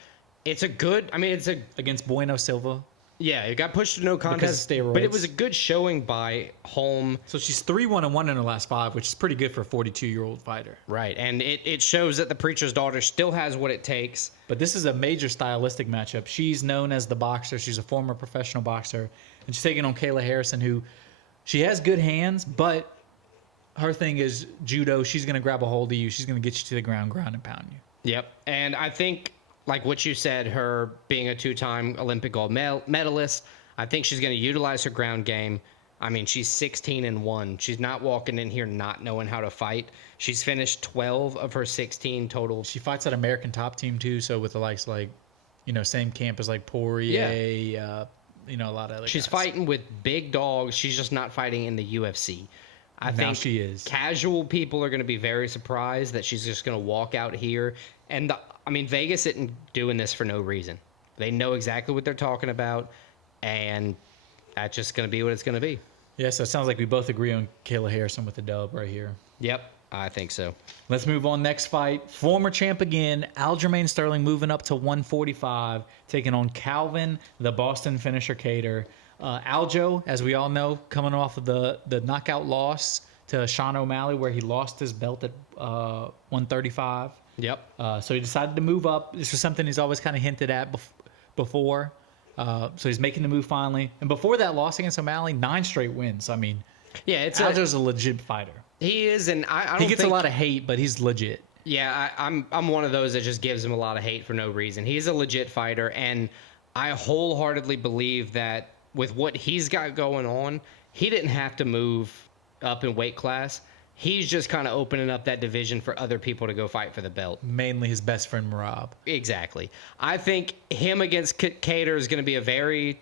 it's a good, against Bueno Silva. Yeah, it got pushed to no contest, but it was a good showing by Holm. So she's 3-1-1 in her last 5, which is pretty good for a 42-year-old fighter. Right, and it shows that the preacher's daughter still has what it takes. But this is a major stylistic matchup. She's known as the boxer. She's a former professional boxer. And she's taking on Kayla Harrison, who she has good hands, but her thing is judo. She's going to grab a hold of you. She's going to get you to the ground and pound you. Yep, and I think, like what you said, her being a 2-time Olympic gold medalist, I think she's going to utilize her ground game. I mean, she's 16-1. She's not walking in here not knowing how to fight. She's finished 12 of her 16 total. She fights at American Top Team too, so with the likes like, same camp as like Poirier, a lot of other She's guys. fighting with big dogs. She's just not fighting in the UFC. I think she is. Casual people are going to be very surprised that she's just going to walk out here. And Vegas isn't doing this for no reason. They know exactly what they're talking about, and that's just going to be what it's going to be. Yeah, so it sounds like we both agree on Kayla Harrison with the dub right here. Yep, I think so. Let's move on. Next fight. Former champ again, Aljamain Sterling moving up to 145, taking on Calvin, the Boston finisher Cater. Aljo, as we all know, coming off of the knockout loss to Sean O'Malley, where he lost his belt at 135. Yep. So he decided to move up. This was something he's always kind of hinted at before. So he's making the move finally. And before that loss against O'Malley, 9 straight wins. Yeah, Aljo's a legit fighter. He is, and I don't He gets think, a lot of hate, but he's legit. Yeah, I'm one of those that just gives him a lot of hate for no reason. He's a legit fighter, and I wholeheartedly believe that with what he's got going on, he didn't have to move up in weight class. He's just kind of opening up that division for other people to go fight for the belt. Mainly his best friend Marab. Exactly. I think him against Cater is going to be a very,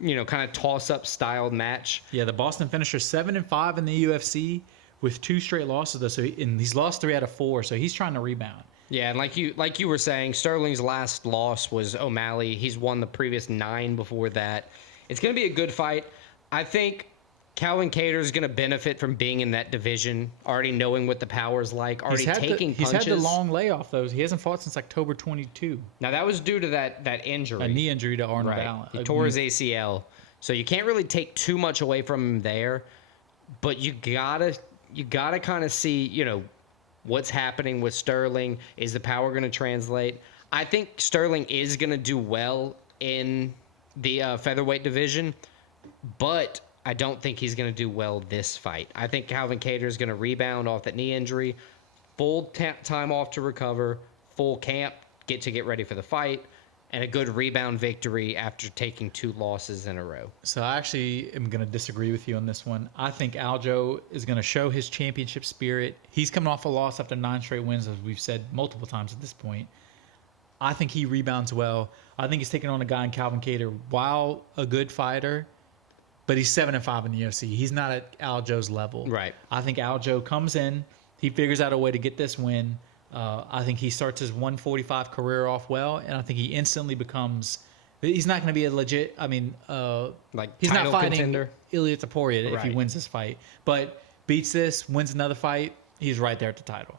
kind of toss-up styled match. Yeah, the Boston finisher 7-5 in the UFC with 2 straight losses though. So and he's lost 3 out of 4. So he's trying to rebound. Yeah, and like you were saying, Sterling's last loss was O'Malley. He's won the previous 9 before that. It's going to be a good fight. I think Calvin Kattar is going to benefit from being in that division, already knowing what the power is like, already taking punches. He's had the long layoff, though. He hasn't fought since October 22. Now, that was due to that injury. A knee injury to Arnold Allen. He tore his ACL. So you can't really take too much away from him there. But you gotta kind of see, what's happening with Sterling. Is the power going to translate? I think Sterling is going to do well in the featherweight division, but I don't think he's going to do well this fight. I think Calvin Kattar is going to rebound off that knee injury, full time off to recover, full camp, get ready for the fight, and a good rebound victory after taking 2 losses in a row. So I actually am going to disagree with you on this one. I think Aljo is going to show his championship spirit. He's coming off a loss after 9 straight wins, as we've said multiple times at this point. I think he rebounds well. I think he's taking on a guy in Calvin Kattar, while a good fighter, but he's 7-5 in the UFC. He's not at Aljo's level. Right. I think Aljo comes in, he figures out a way to get this win. I think he starts his 145 career off well, and I think he instantly becomes. He's not going to be a legit. I mean, he's not fighting contender. Ilya Taporia if he Right. wins this fight, but beats this, wins another fight, he's right there at the title.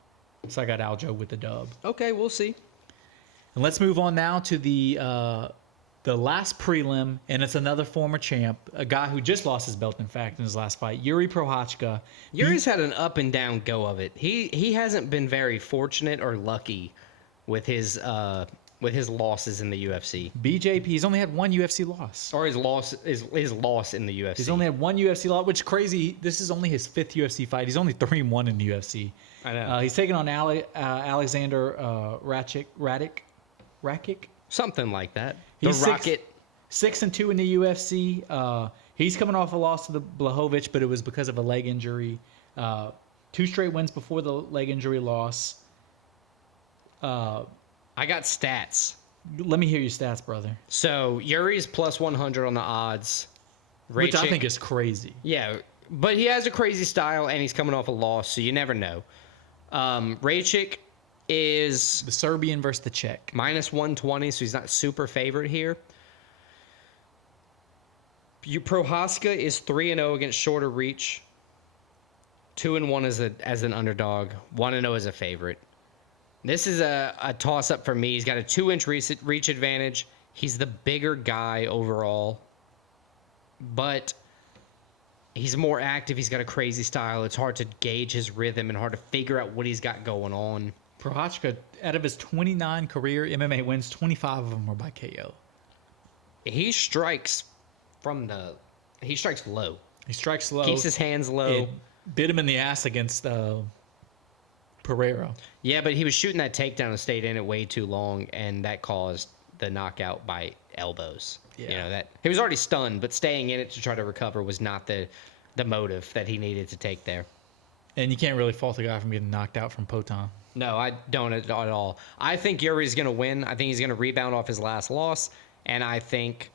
So I got Aljo with the dub. Okay, we'll see. And let's move on now to the last prelim, and it's another former champ, a guy who just lost his belt, in fact, in his last fight, Yuri Prochazka. Yuri's had an up and down go of it. He hasn't been very fortunate or lucky with his losses in the UFC. BJP, he's only had 1 UFC loss. Or his loss in the UFC. He's only had 1 UFC loss, which is crazy. This is only his 5th UFC fight. He's only 3-1 in the UFC. I know. He's taking on Alexander Rakic. Something like that. He's the Rocket. 6-2 in the UFC. He's coming off a loss to the Blachowicz, but it was because of a leg injury. 2 straight wins before the leg injury loss. I got stats. Let me hear your stats, brother. So Yuri's plus 100 on the odds. Which I Rakic- think is crazy. Yeah, but he has a crazy style, and he's coming off a loss, so you never know. Rakic is The Serbian versus the Czech. minus 120, so he's not super favorite here. Prochazka is 3-0 against shorter reach. 2-1 as an underdog. 1-0 as a favorite. This is a toss-up for me. He's got a 2-inch reach advantage. He's the bigger guy overall. But he's more active. He's got a crazy style. It's hard to gauge his rhythm and hard to figure out what he's got going on. Prochazka, out of his 29 career MMA wins, 25 of them were by KO. He strikes low. He strikes low. Keeps his hands low. It bit him in the ass against Pereira. Yeah, but he was shooting that takedown and stayed in it way too long, and that caused the knockout by elbows. Yeah. That he was already stunned, but staying in it to try to recover was not the motive that he needed to take there. And you can't really fault a guy from getting knocked out from Poton. No, I don't at all. I think Yuri's going to win. I think he's going to rebound off his last loss, and I think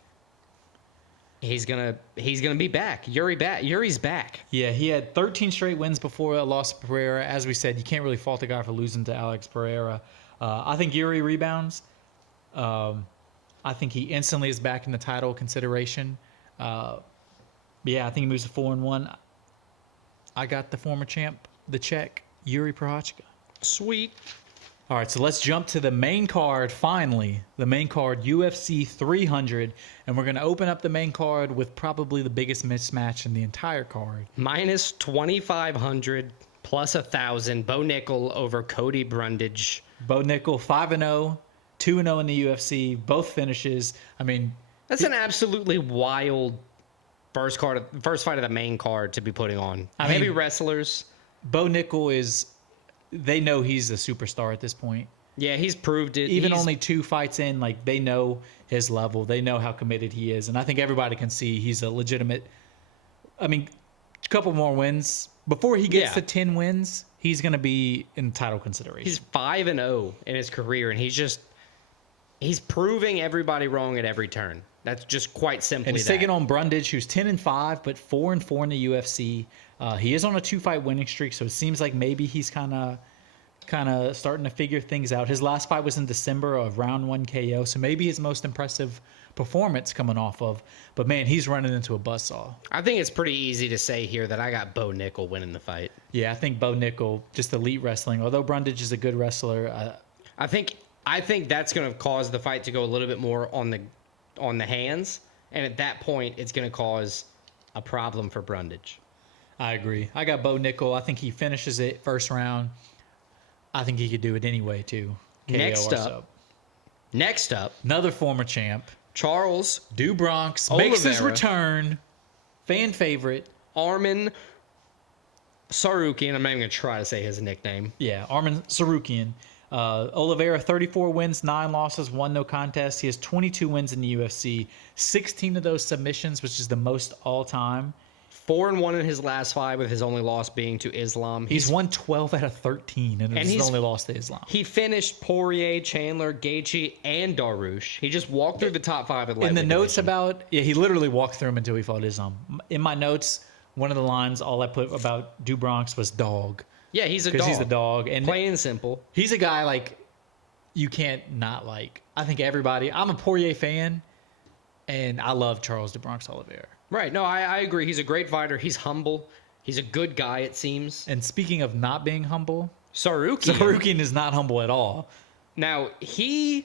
he's gonna be back. Yuri's back. Yeah, he had 13 straight wins before a loss to Pereira. As we said, you can't really fault a guy for losing to Alex Pereira. I think Yuri rebounds. I think he instantly is back in the title consideration. I think he moves to 4-1. I got the former champ, the Czech, Yuri Prochazka. Sweet. All right, so let's jump to the main card, finally. The main card, UFC 300. And we're going to open up the main card with probably the biggest mismatch in the entire card. Minus 2,500 plus 1,000. Bo Nickel over Cody Brundage. Bo Nickel, 5-0, 2-0 in the UFC, both finishes. I mean, That's an absolutely wild first fight of the main card to be putting on. Heavy wrestlers. Bo Nickel is they know he's a superstar at this point. Yeah, he's proved it. Even only 2 fights in, like, they know his level. They know how committed he is. And I think everybody can see he's a legitimate. I mean, a couple more wins. Before he gets to 10 wins, he's going to be in title consideration. He's 5-0 in his career, and he's proving everybody wrong at every turn. That's just quite simply and he's taking on Brundage, who's 10-5, but 4-4 in the UFC. He is on a 2-fight winning streak, so it seems like maybe he's kind of starting to figure things out. His last fight was in December of round 1 KO, so maybe his most impressive performance coming off of. But, man, he's running into a buzzsaw. I think it's pretty easy to say here that I got Bo Nickel winning the fight. Yeah, I think Bo Nickel, just elite wrestling. Although Brundage is a good wrestler. I think that's going to cause the fight to go a little bit more on the hands, and at that point, it's going to cause a problem for Brundage. I agree. I got Bo Nickel. I think he finishes it first round. I think he could do it anyway, too. Next up, another former champ, Charles Do Bronx, makes his return. Fan favorite. Arman Tsarukyan. I'm not even going to try to say his nickname. Yeah, Arman Tsarukyan. Oliveira, 34 wins, 9 losses, 1 no contest. He has 22 wins in the UFC. 16 of those submissions, which is the most all-time. 4-1 in his last 5, with his only loss being to Islam. He's won 12 out of 13, and he's only lost to Islam. He finished Poirier, Chandler, Gaethje, and Darush. He just walked through the top 5 at lightweight. In the notes division. he literally walked through him until he fought Islam. In my notes, one of the lines, all I put about Do Bronx was dog. Yeah, he's a dog. Because he's a dog. And plain and simple. He's a guy, like, you can't not like. I think everybody. I'm a Poirier fan, and I love Charles Do Bronx Oliveira. Right. No, I agree. He's a great fighter. He's humble. He's a good guy, it seems. And speaking of not being humble, Tsarukyan is not humble at all. Now, he's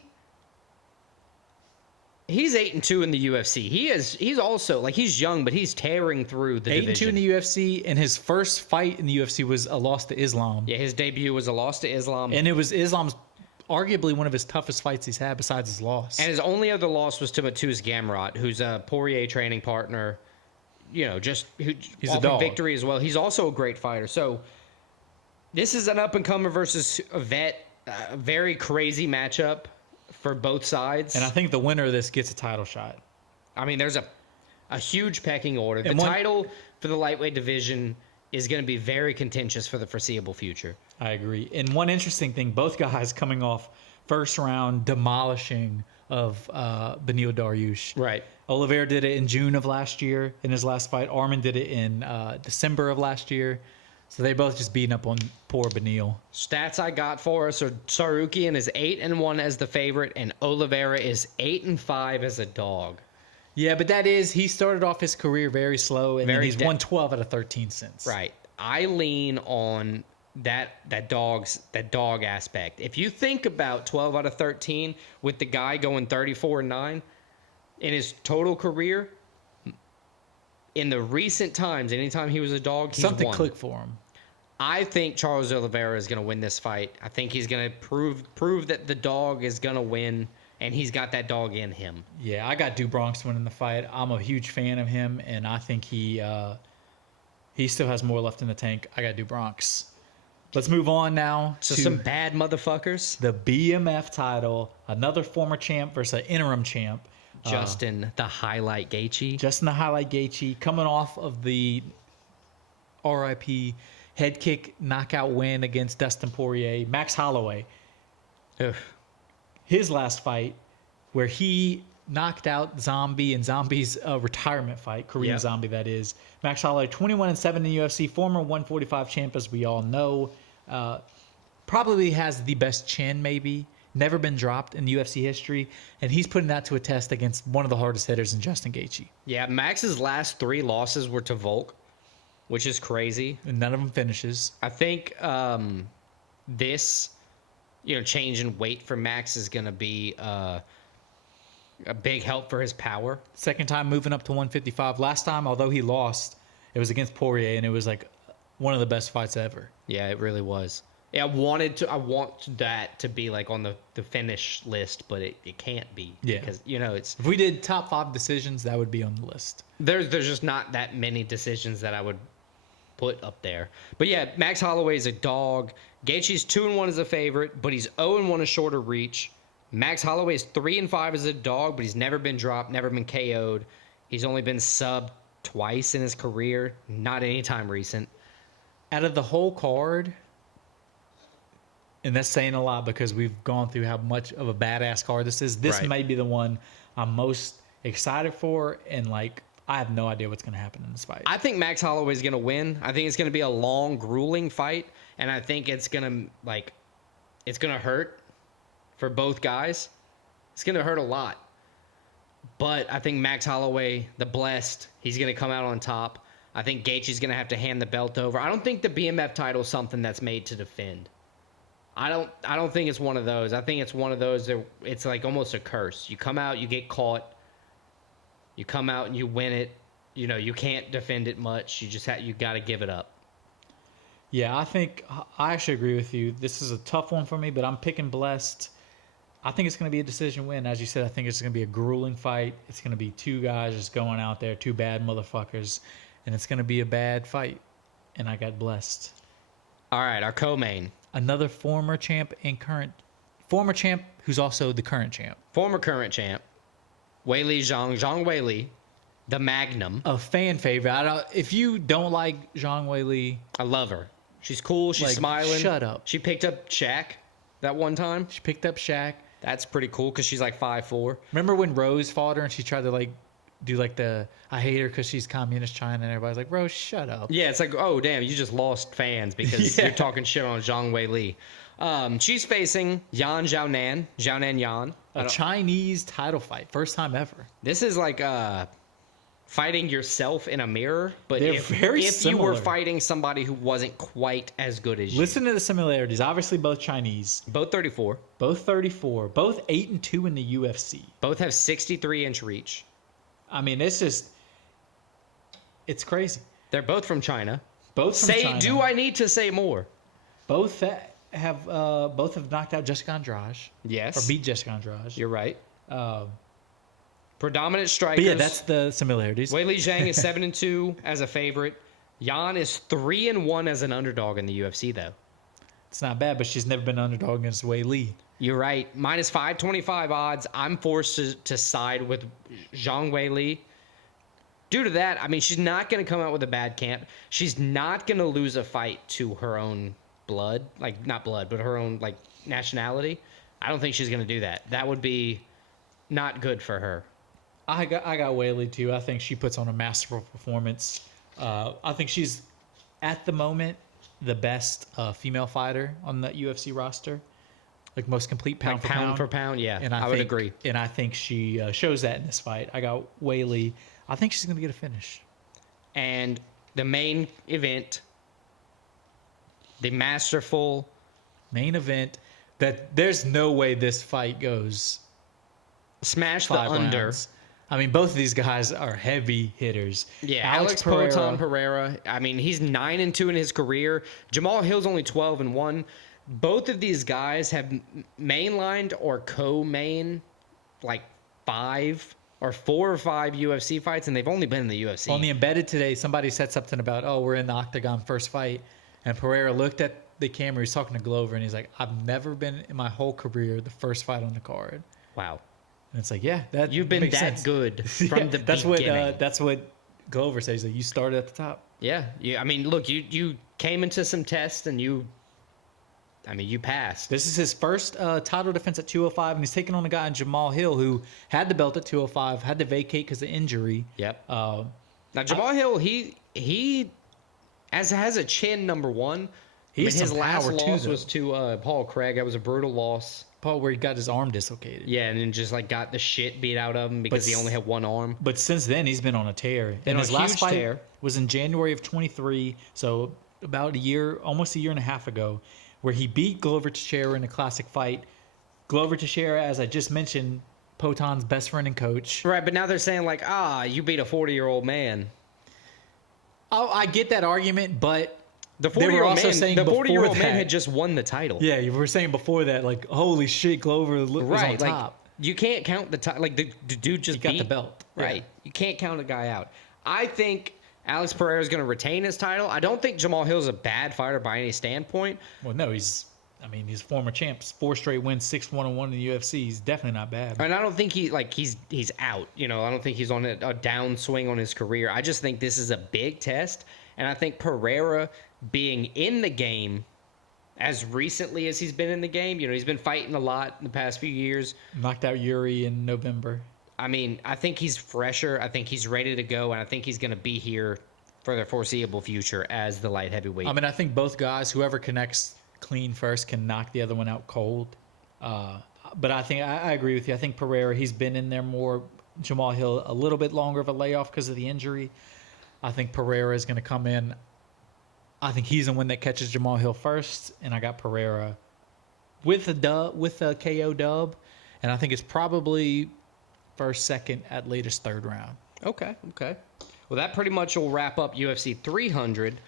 8-2 in the UFC. He's also, like, he's young, but he's tearing through the division. 8-2 in the UFC, and his first fight in the UFC was a loss to Islam. Yeah, his debut was a loss to Islam. And it was Islam's arguably one of his toughest fights he's had besides his loss. And his only other loss was to Mateusz Gamrot, who's a Poirier training partner. You know, he's a dog. Victory as well. He's also a great fighter. So this is an up-and-comer versus a vet. A very crazy matchup for both sides. And I think the winner of this gets a title shot. I mean, there's a huge pecking order. The title for the lightweight division is going to be very contentious for the foreseeable future. I agree. And one interesting thing, both guys coming off first round demolishing of Beneil Dariush. Right. Oliveira did it in June of last year in his last fight. Arman did it in December of last year. So they both just beating up on poor Beneil. Stats I got for us are Tsarukyan is 8-1 as the favorite, and Oliveira is 8-5 as a dog. Yeah, but he started off his career very slow, and then he's won 12 out of 13 since. Right. I lean on that dog aspect. If you think about 12 out of 13 with the guy going 34-9 in his total career, in the recent times, anytime he was a dog, he's something won. Clicked for him. I think Charles Oliveira is going to win this fight. I think he's going to prove that the dog is going to win, and he's got that dog in him. Yeah, I got Do Bronx winning the fight. I'm a huge fan of him, and I think he still has more left in the tank. I got Do Bronx. Let's move on now to some bad motherfuckers. The BMF title, another former champ versus an interim champ. Justin the Highlight Gaethje coming off of the RIP head kick knockout win against Dustin Poirier. Max Holloway. Ugh. His last fight where he knocked out Zombie in Zombie's retirement fight, Korean Zombie that is. Max Holloway, 21-7 in the UFC, former 145 champ as we all know. Probably has the best chin maybe. Never been dropped in UFC history, and he's putting that to a test against one of the hardest hitters in Justin Gaethje. Yeah, Max's last 3 losses were to Volk, which is crazy. And none of them finishes. I think this, change in weight for Max is going to be a big help for his power. Second time moving up to 155. Last time, although he lost, it was against Poirier, and it was like one of the best fights ever. Yeah, it really was. Yeah, I want that to be like on the finish list, but it can't be. Yeah. Because, it's... If we did top 5 decisions, that would be on the list. There's just not that many decisions that I would put up there. But yeah, Max Holloway is a dog. Gaethje's 2-1 as a favorite, but he's 0-1 a shorter reach. Max Holloway is 3-5 as a dog, but he's never been dropped, never been KO'd. He's only been subbed twice in his career, not anytime recent. Out of the whole card, and that's saying a lot because we've gone through how much of a badass card this is. This Right. may be the one I'm most excited for, and like I have no idea what's going to happen in this fight. I think Max Holloway is going to win. I think it's going to be a long, grueling fight, and I think it's going to hurt for both guys. It's going to hurt a lot. But I think Max Holloway, the blessed, he's going to come out on top. I think Gaethje's going to have to hand the belt over. I don't think the BMF title is something that's made to defend. I don't think it's one of those. I think it's one of those that it's like almost a curse. You come out, you get caught. You come out and you win it. You know, you can't defend it much. You got to give it up. Yeah, I actually agree with you. This is a tough one for me, but I'm picking blessed. I think it's going to be a decision win. As you said, I think it's going to be a grueling fight. It's going to be two guys just going out there, two bad motherfuckers, and it's going to be a bad fight. And I got blessed. All right, our co-main. Another former champ who's also the current champ. Former current champ. Weili Zhang Weili, the Magnum. A fan favorite. If you don't like Zhang Weili, I love her. She's cool. She's like, smiling. shut up. She picked up Shaq that one time. She picked up Shaq. That's pretty cool because she's like 5'4". Remember when Rose fought her and she tried to like do like the I hate her because she's communist China and everybody's like, Rose, shut up. Yeah, it's like, oh damn, you just lost fans because Yeah. you're talking shit on Zhang Weili. She's facing Yan Xiaonan Yan. A Chinese title fight, first time ever. This is like fighting yourself in a mirror, but They're if very you were similar. fighting somebody who wasn't quite as good as you. Listen to the similarities. Obviously, both Chinese, Both 34. both 34, both 8-2 in the UFC. Both have 63-inch reach. I mean, it's crazy. They're both from China. Both from China. Do I need to say more? Both have knocked out Jessica Andrade. Yes. Or beat Jessica Andrade. You're right. Um, Predominant but strikers. yeah, that's the similarities. Weili Zhang is 7-2 as a favorite. Yan is 3-1 as an underdog in the UFC, though. It's not bad, but she's never been an underdog against Wei Li. You're right. Minus 525 odds. I'm forced to side with Zhang Weili. Due to that, I mean, she's not going to come out with a bad camp. She's not going to lose a fight to her own blood. Like, not blood, but her own, like, nationality. I don't think she's going to do that. That would be not good for her. I got Wei Li too. I think she puts on a masterful performance. I think she's, at the moment, the best female fighter on the UFC roster. Like most complete pound Like pound for pound, yeah. And I would agree. And I think she shows that in this fight. I got Wei Li. I think she's going to get a finish. And the main event, the masterful Main event, that there's no way this fight goes smash the 5 under. rounds. I mean, both of these guys are heavy hitters. Yeah, Alex Poatan Pereira. I mean, he's 9-2 in his career. Jamal Hill's only 12-1. Both of these guys have mainlined or co-main like 4 or 5 UFC fights, and they've only been in the UFC. On the embedded today, somebody said something about, oh, we're in the octagon first fight. And Pereira looked at the camera. He's talking to Glover, and he's like, I've never been in my whole career the first fight on the card. Wow. And it's like, yeah, that You've been makes that sense. good from the that's beginning. That's what Glover says. Like, you started at the top. Yeah. I mean, look, you came into some tests, and you passed. This is his first title defense at 205, and he's taking on a guy in Jamal Hill who had the belt at 205, had to vacate because of injury. Yep. Now, Jamal Hill, he has a chin, number one. He's his some last power, too, loss though. was to Paul Craig. That was a brutal loss. Paul, where he got his arm dislocated. Yeah, and then just like got the shit beat out of him because he only had one arm. But since then, he's been on a tear. And on his a last huge fight tear. was in January of 23, so about almost a year and a half ago, where he beat Glover Teixeira in a classic fight. Glover Teixeira, as I just mentioned, Potan's best friend and coach. Right, but now they're saying like, you beat a 40-year-old man. Oh, I get that argument, but The they were 40-year-old also man, saying the before 40-year-old man that- had just won the title. yeah, you were saying before that, like, holy shit, Glover was on right. Like top. you can't count the time. Like the dude just He got beat, the belt. Right. Yeah. You can't count a guy out. I think Alex Pereira is going to retain his title. I don't think Jamal Hill is a bad fighter by any standpoint. Well, no, he's former champs, 4 straight wins, 6-1-1 in the UFC. He's definitely not bad. And I don't think he's out. I don't think he's on a downswing on his career. I just think this is a big test, and I think Pereira being in the game as recently as he's been in the game, he's been fighting a lot in the past few years. Knocked out Yuri in November. I think he's fresher. I think he's ready to go, and I think he's going to be here for the foreseeable future as the light heavyweight. I think both guys, whoever connects clean first, can knock the other one out cold. But I think I agree with you. I think Pereira, he's been in there more. Jamal Hill, a little bit longer of a layoff because of the injury. I think Pereira is going to come in. I think he's the one that catches Jamal Hill first, and I got Pereira with a KO dub, and I think it's probably first, second, at latest third round. Okay. Well, that pretty much will wrap up UFC 300.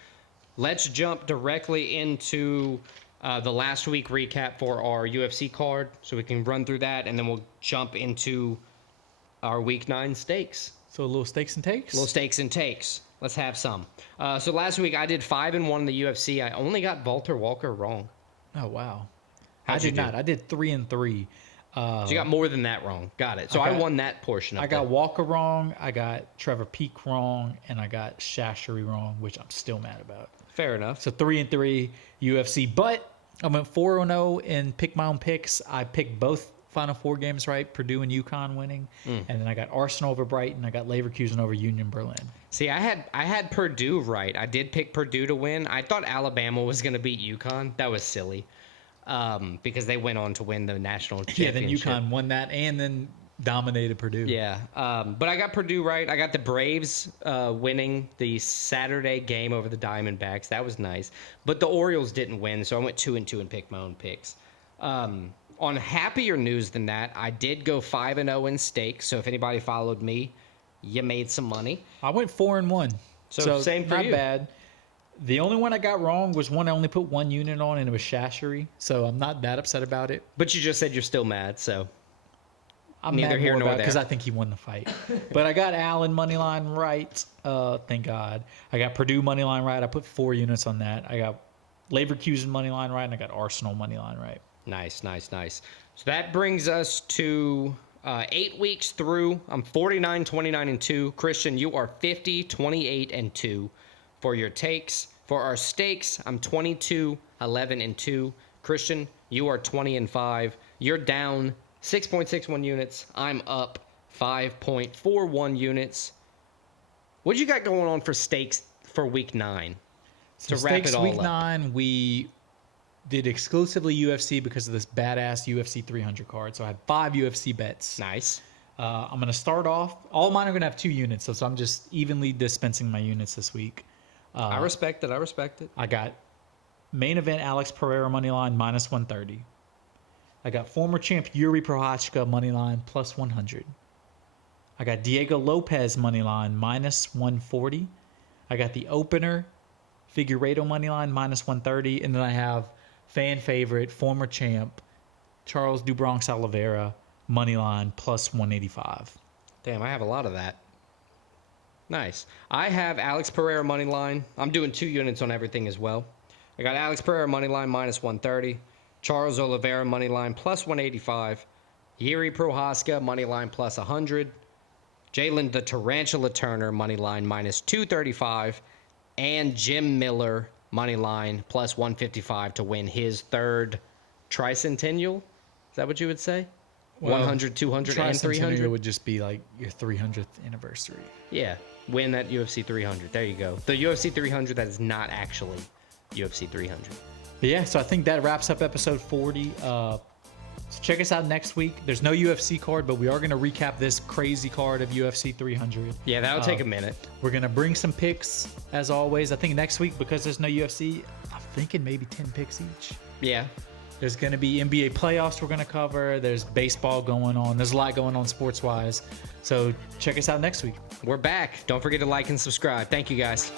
Let's jump directly into the last week recap for our UFC card, so we can run through that, and then we'll jump into our Week 9 stakes. So a little stakes and takes? Little stakes and takes. Let's have some. So last week I did 5-1 in the UFC. I only got Walter Walker wrong. Oh, wow. How'd you do? I did 3-3. So you got more than that wrong. Got it. So I won that portion of it. I got Walker wrong, I got Trevor Peek wrong, and I got Shashery wrong, which I'm still mad about. Fair enough. So 3-3 UFC. But I went 4-0 in pick my own picks. I picked both Final Four games right, Purdue and UConn winning. And then I got Arsenal over Brighton. I got Leverkusen over Union Berlin. See, I had Purdue right. I did pick Purdue to win. I thought Alabama was going to beat UConn. That was silly. Because they went on to win the national championship. Yeah, then UConn won that and then dominated Purdue. Yeah, but I got Purdue right. I got the Braves winning the Saturday game over the Diamondbacks. That was nice. But the Orioles didn't win, so I went 2-2 and picked my own picks. On happier news than that, I did go 5-0 in stakes. So if anybody followed me, you made some money. I went 4-1. So same for you. Not bad. The only one I got wrong was one I only put one unit on, and it was Shashery. So I'm not that upset about it. But you just said you're still mad, so I'm neither mad here more nor about there. because I think he won the fight. But I got Allen moneyline right. Thank God. I got Purdue moneyline right. I put 4 units on that. I got Leverkusen moneyline right, and I got Arsenal moneyline right. Nice. So that brings us to 8 weeks through. I'm 49, 29, and 2. Christian, you are 50, 28, and 2 for your takes. For our stakes, I'm 22, 11, and 2. Christian, you are 20 and 5. You're down 6.61 units. I'm up 5.41 units. What you got going on for stakes for week 9? So to wrap stakes it all week up. 9, we did exclusively UFC because of this badass UFC 300 card. So I had 5 UFC bets. Nice. I'm going to start off. All mine are going to have 2 units, so I'm just evenly dispensing my units this week. I respect it. I got main event Alex Pereira moneyline minus 130. I got former champ Yuri Prochazka moneyline plus 100. I got Diego Lopez moneyline minus 140. I got the opener Figueiredo moneyline minus 130, and then I have fan favorite former champ Charles do Bronx Oliveira moneyline plus 185. Damn, I have a lot of that. Nice. I have Alex Pereira money line. I'm doing 2 units on everything as well. I got Alex Pereira money line minus 130. Charles Oliveira money line plus 185. Yuri Prochazka money line plus 100. Jalen the Tarantula Turner money line minus 235. And Jim Miller money line plus 155 to win his 3rd tricentennial. Is that what you would say? 100, 200, and 300? Would just be like your 300th anniversary. Yeah, win that UFC 300. There you go. The UFC 300 that is not actually UFC 300. But yeah, so I think that wraps up episode 40. So check us out next week. There's no UFC card, but we are going to recap this crazy card of UFC 300. Yeah, that'll take a minute. We're going to bring some picks, as always. I think next week, because there's no UFC, I'm thinking maybe 10 picks each. Yeah. There's going to be NBA playoffs we're going to cover. There's baseball going on. There's a lot going on sports-wise. So check us out next week. We're back. Don't forget to like and subscribe. Thank you, guys.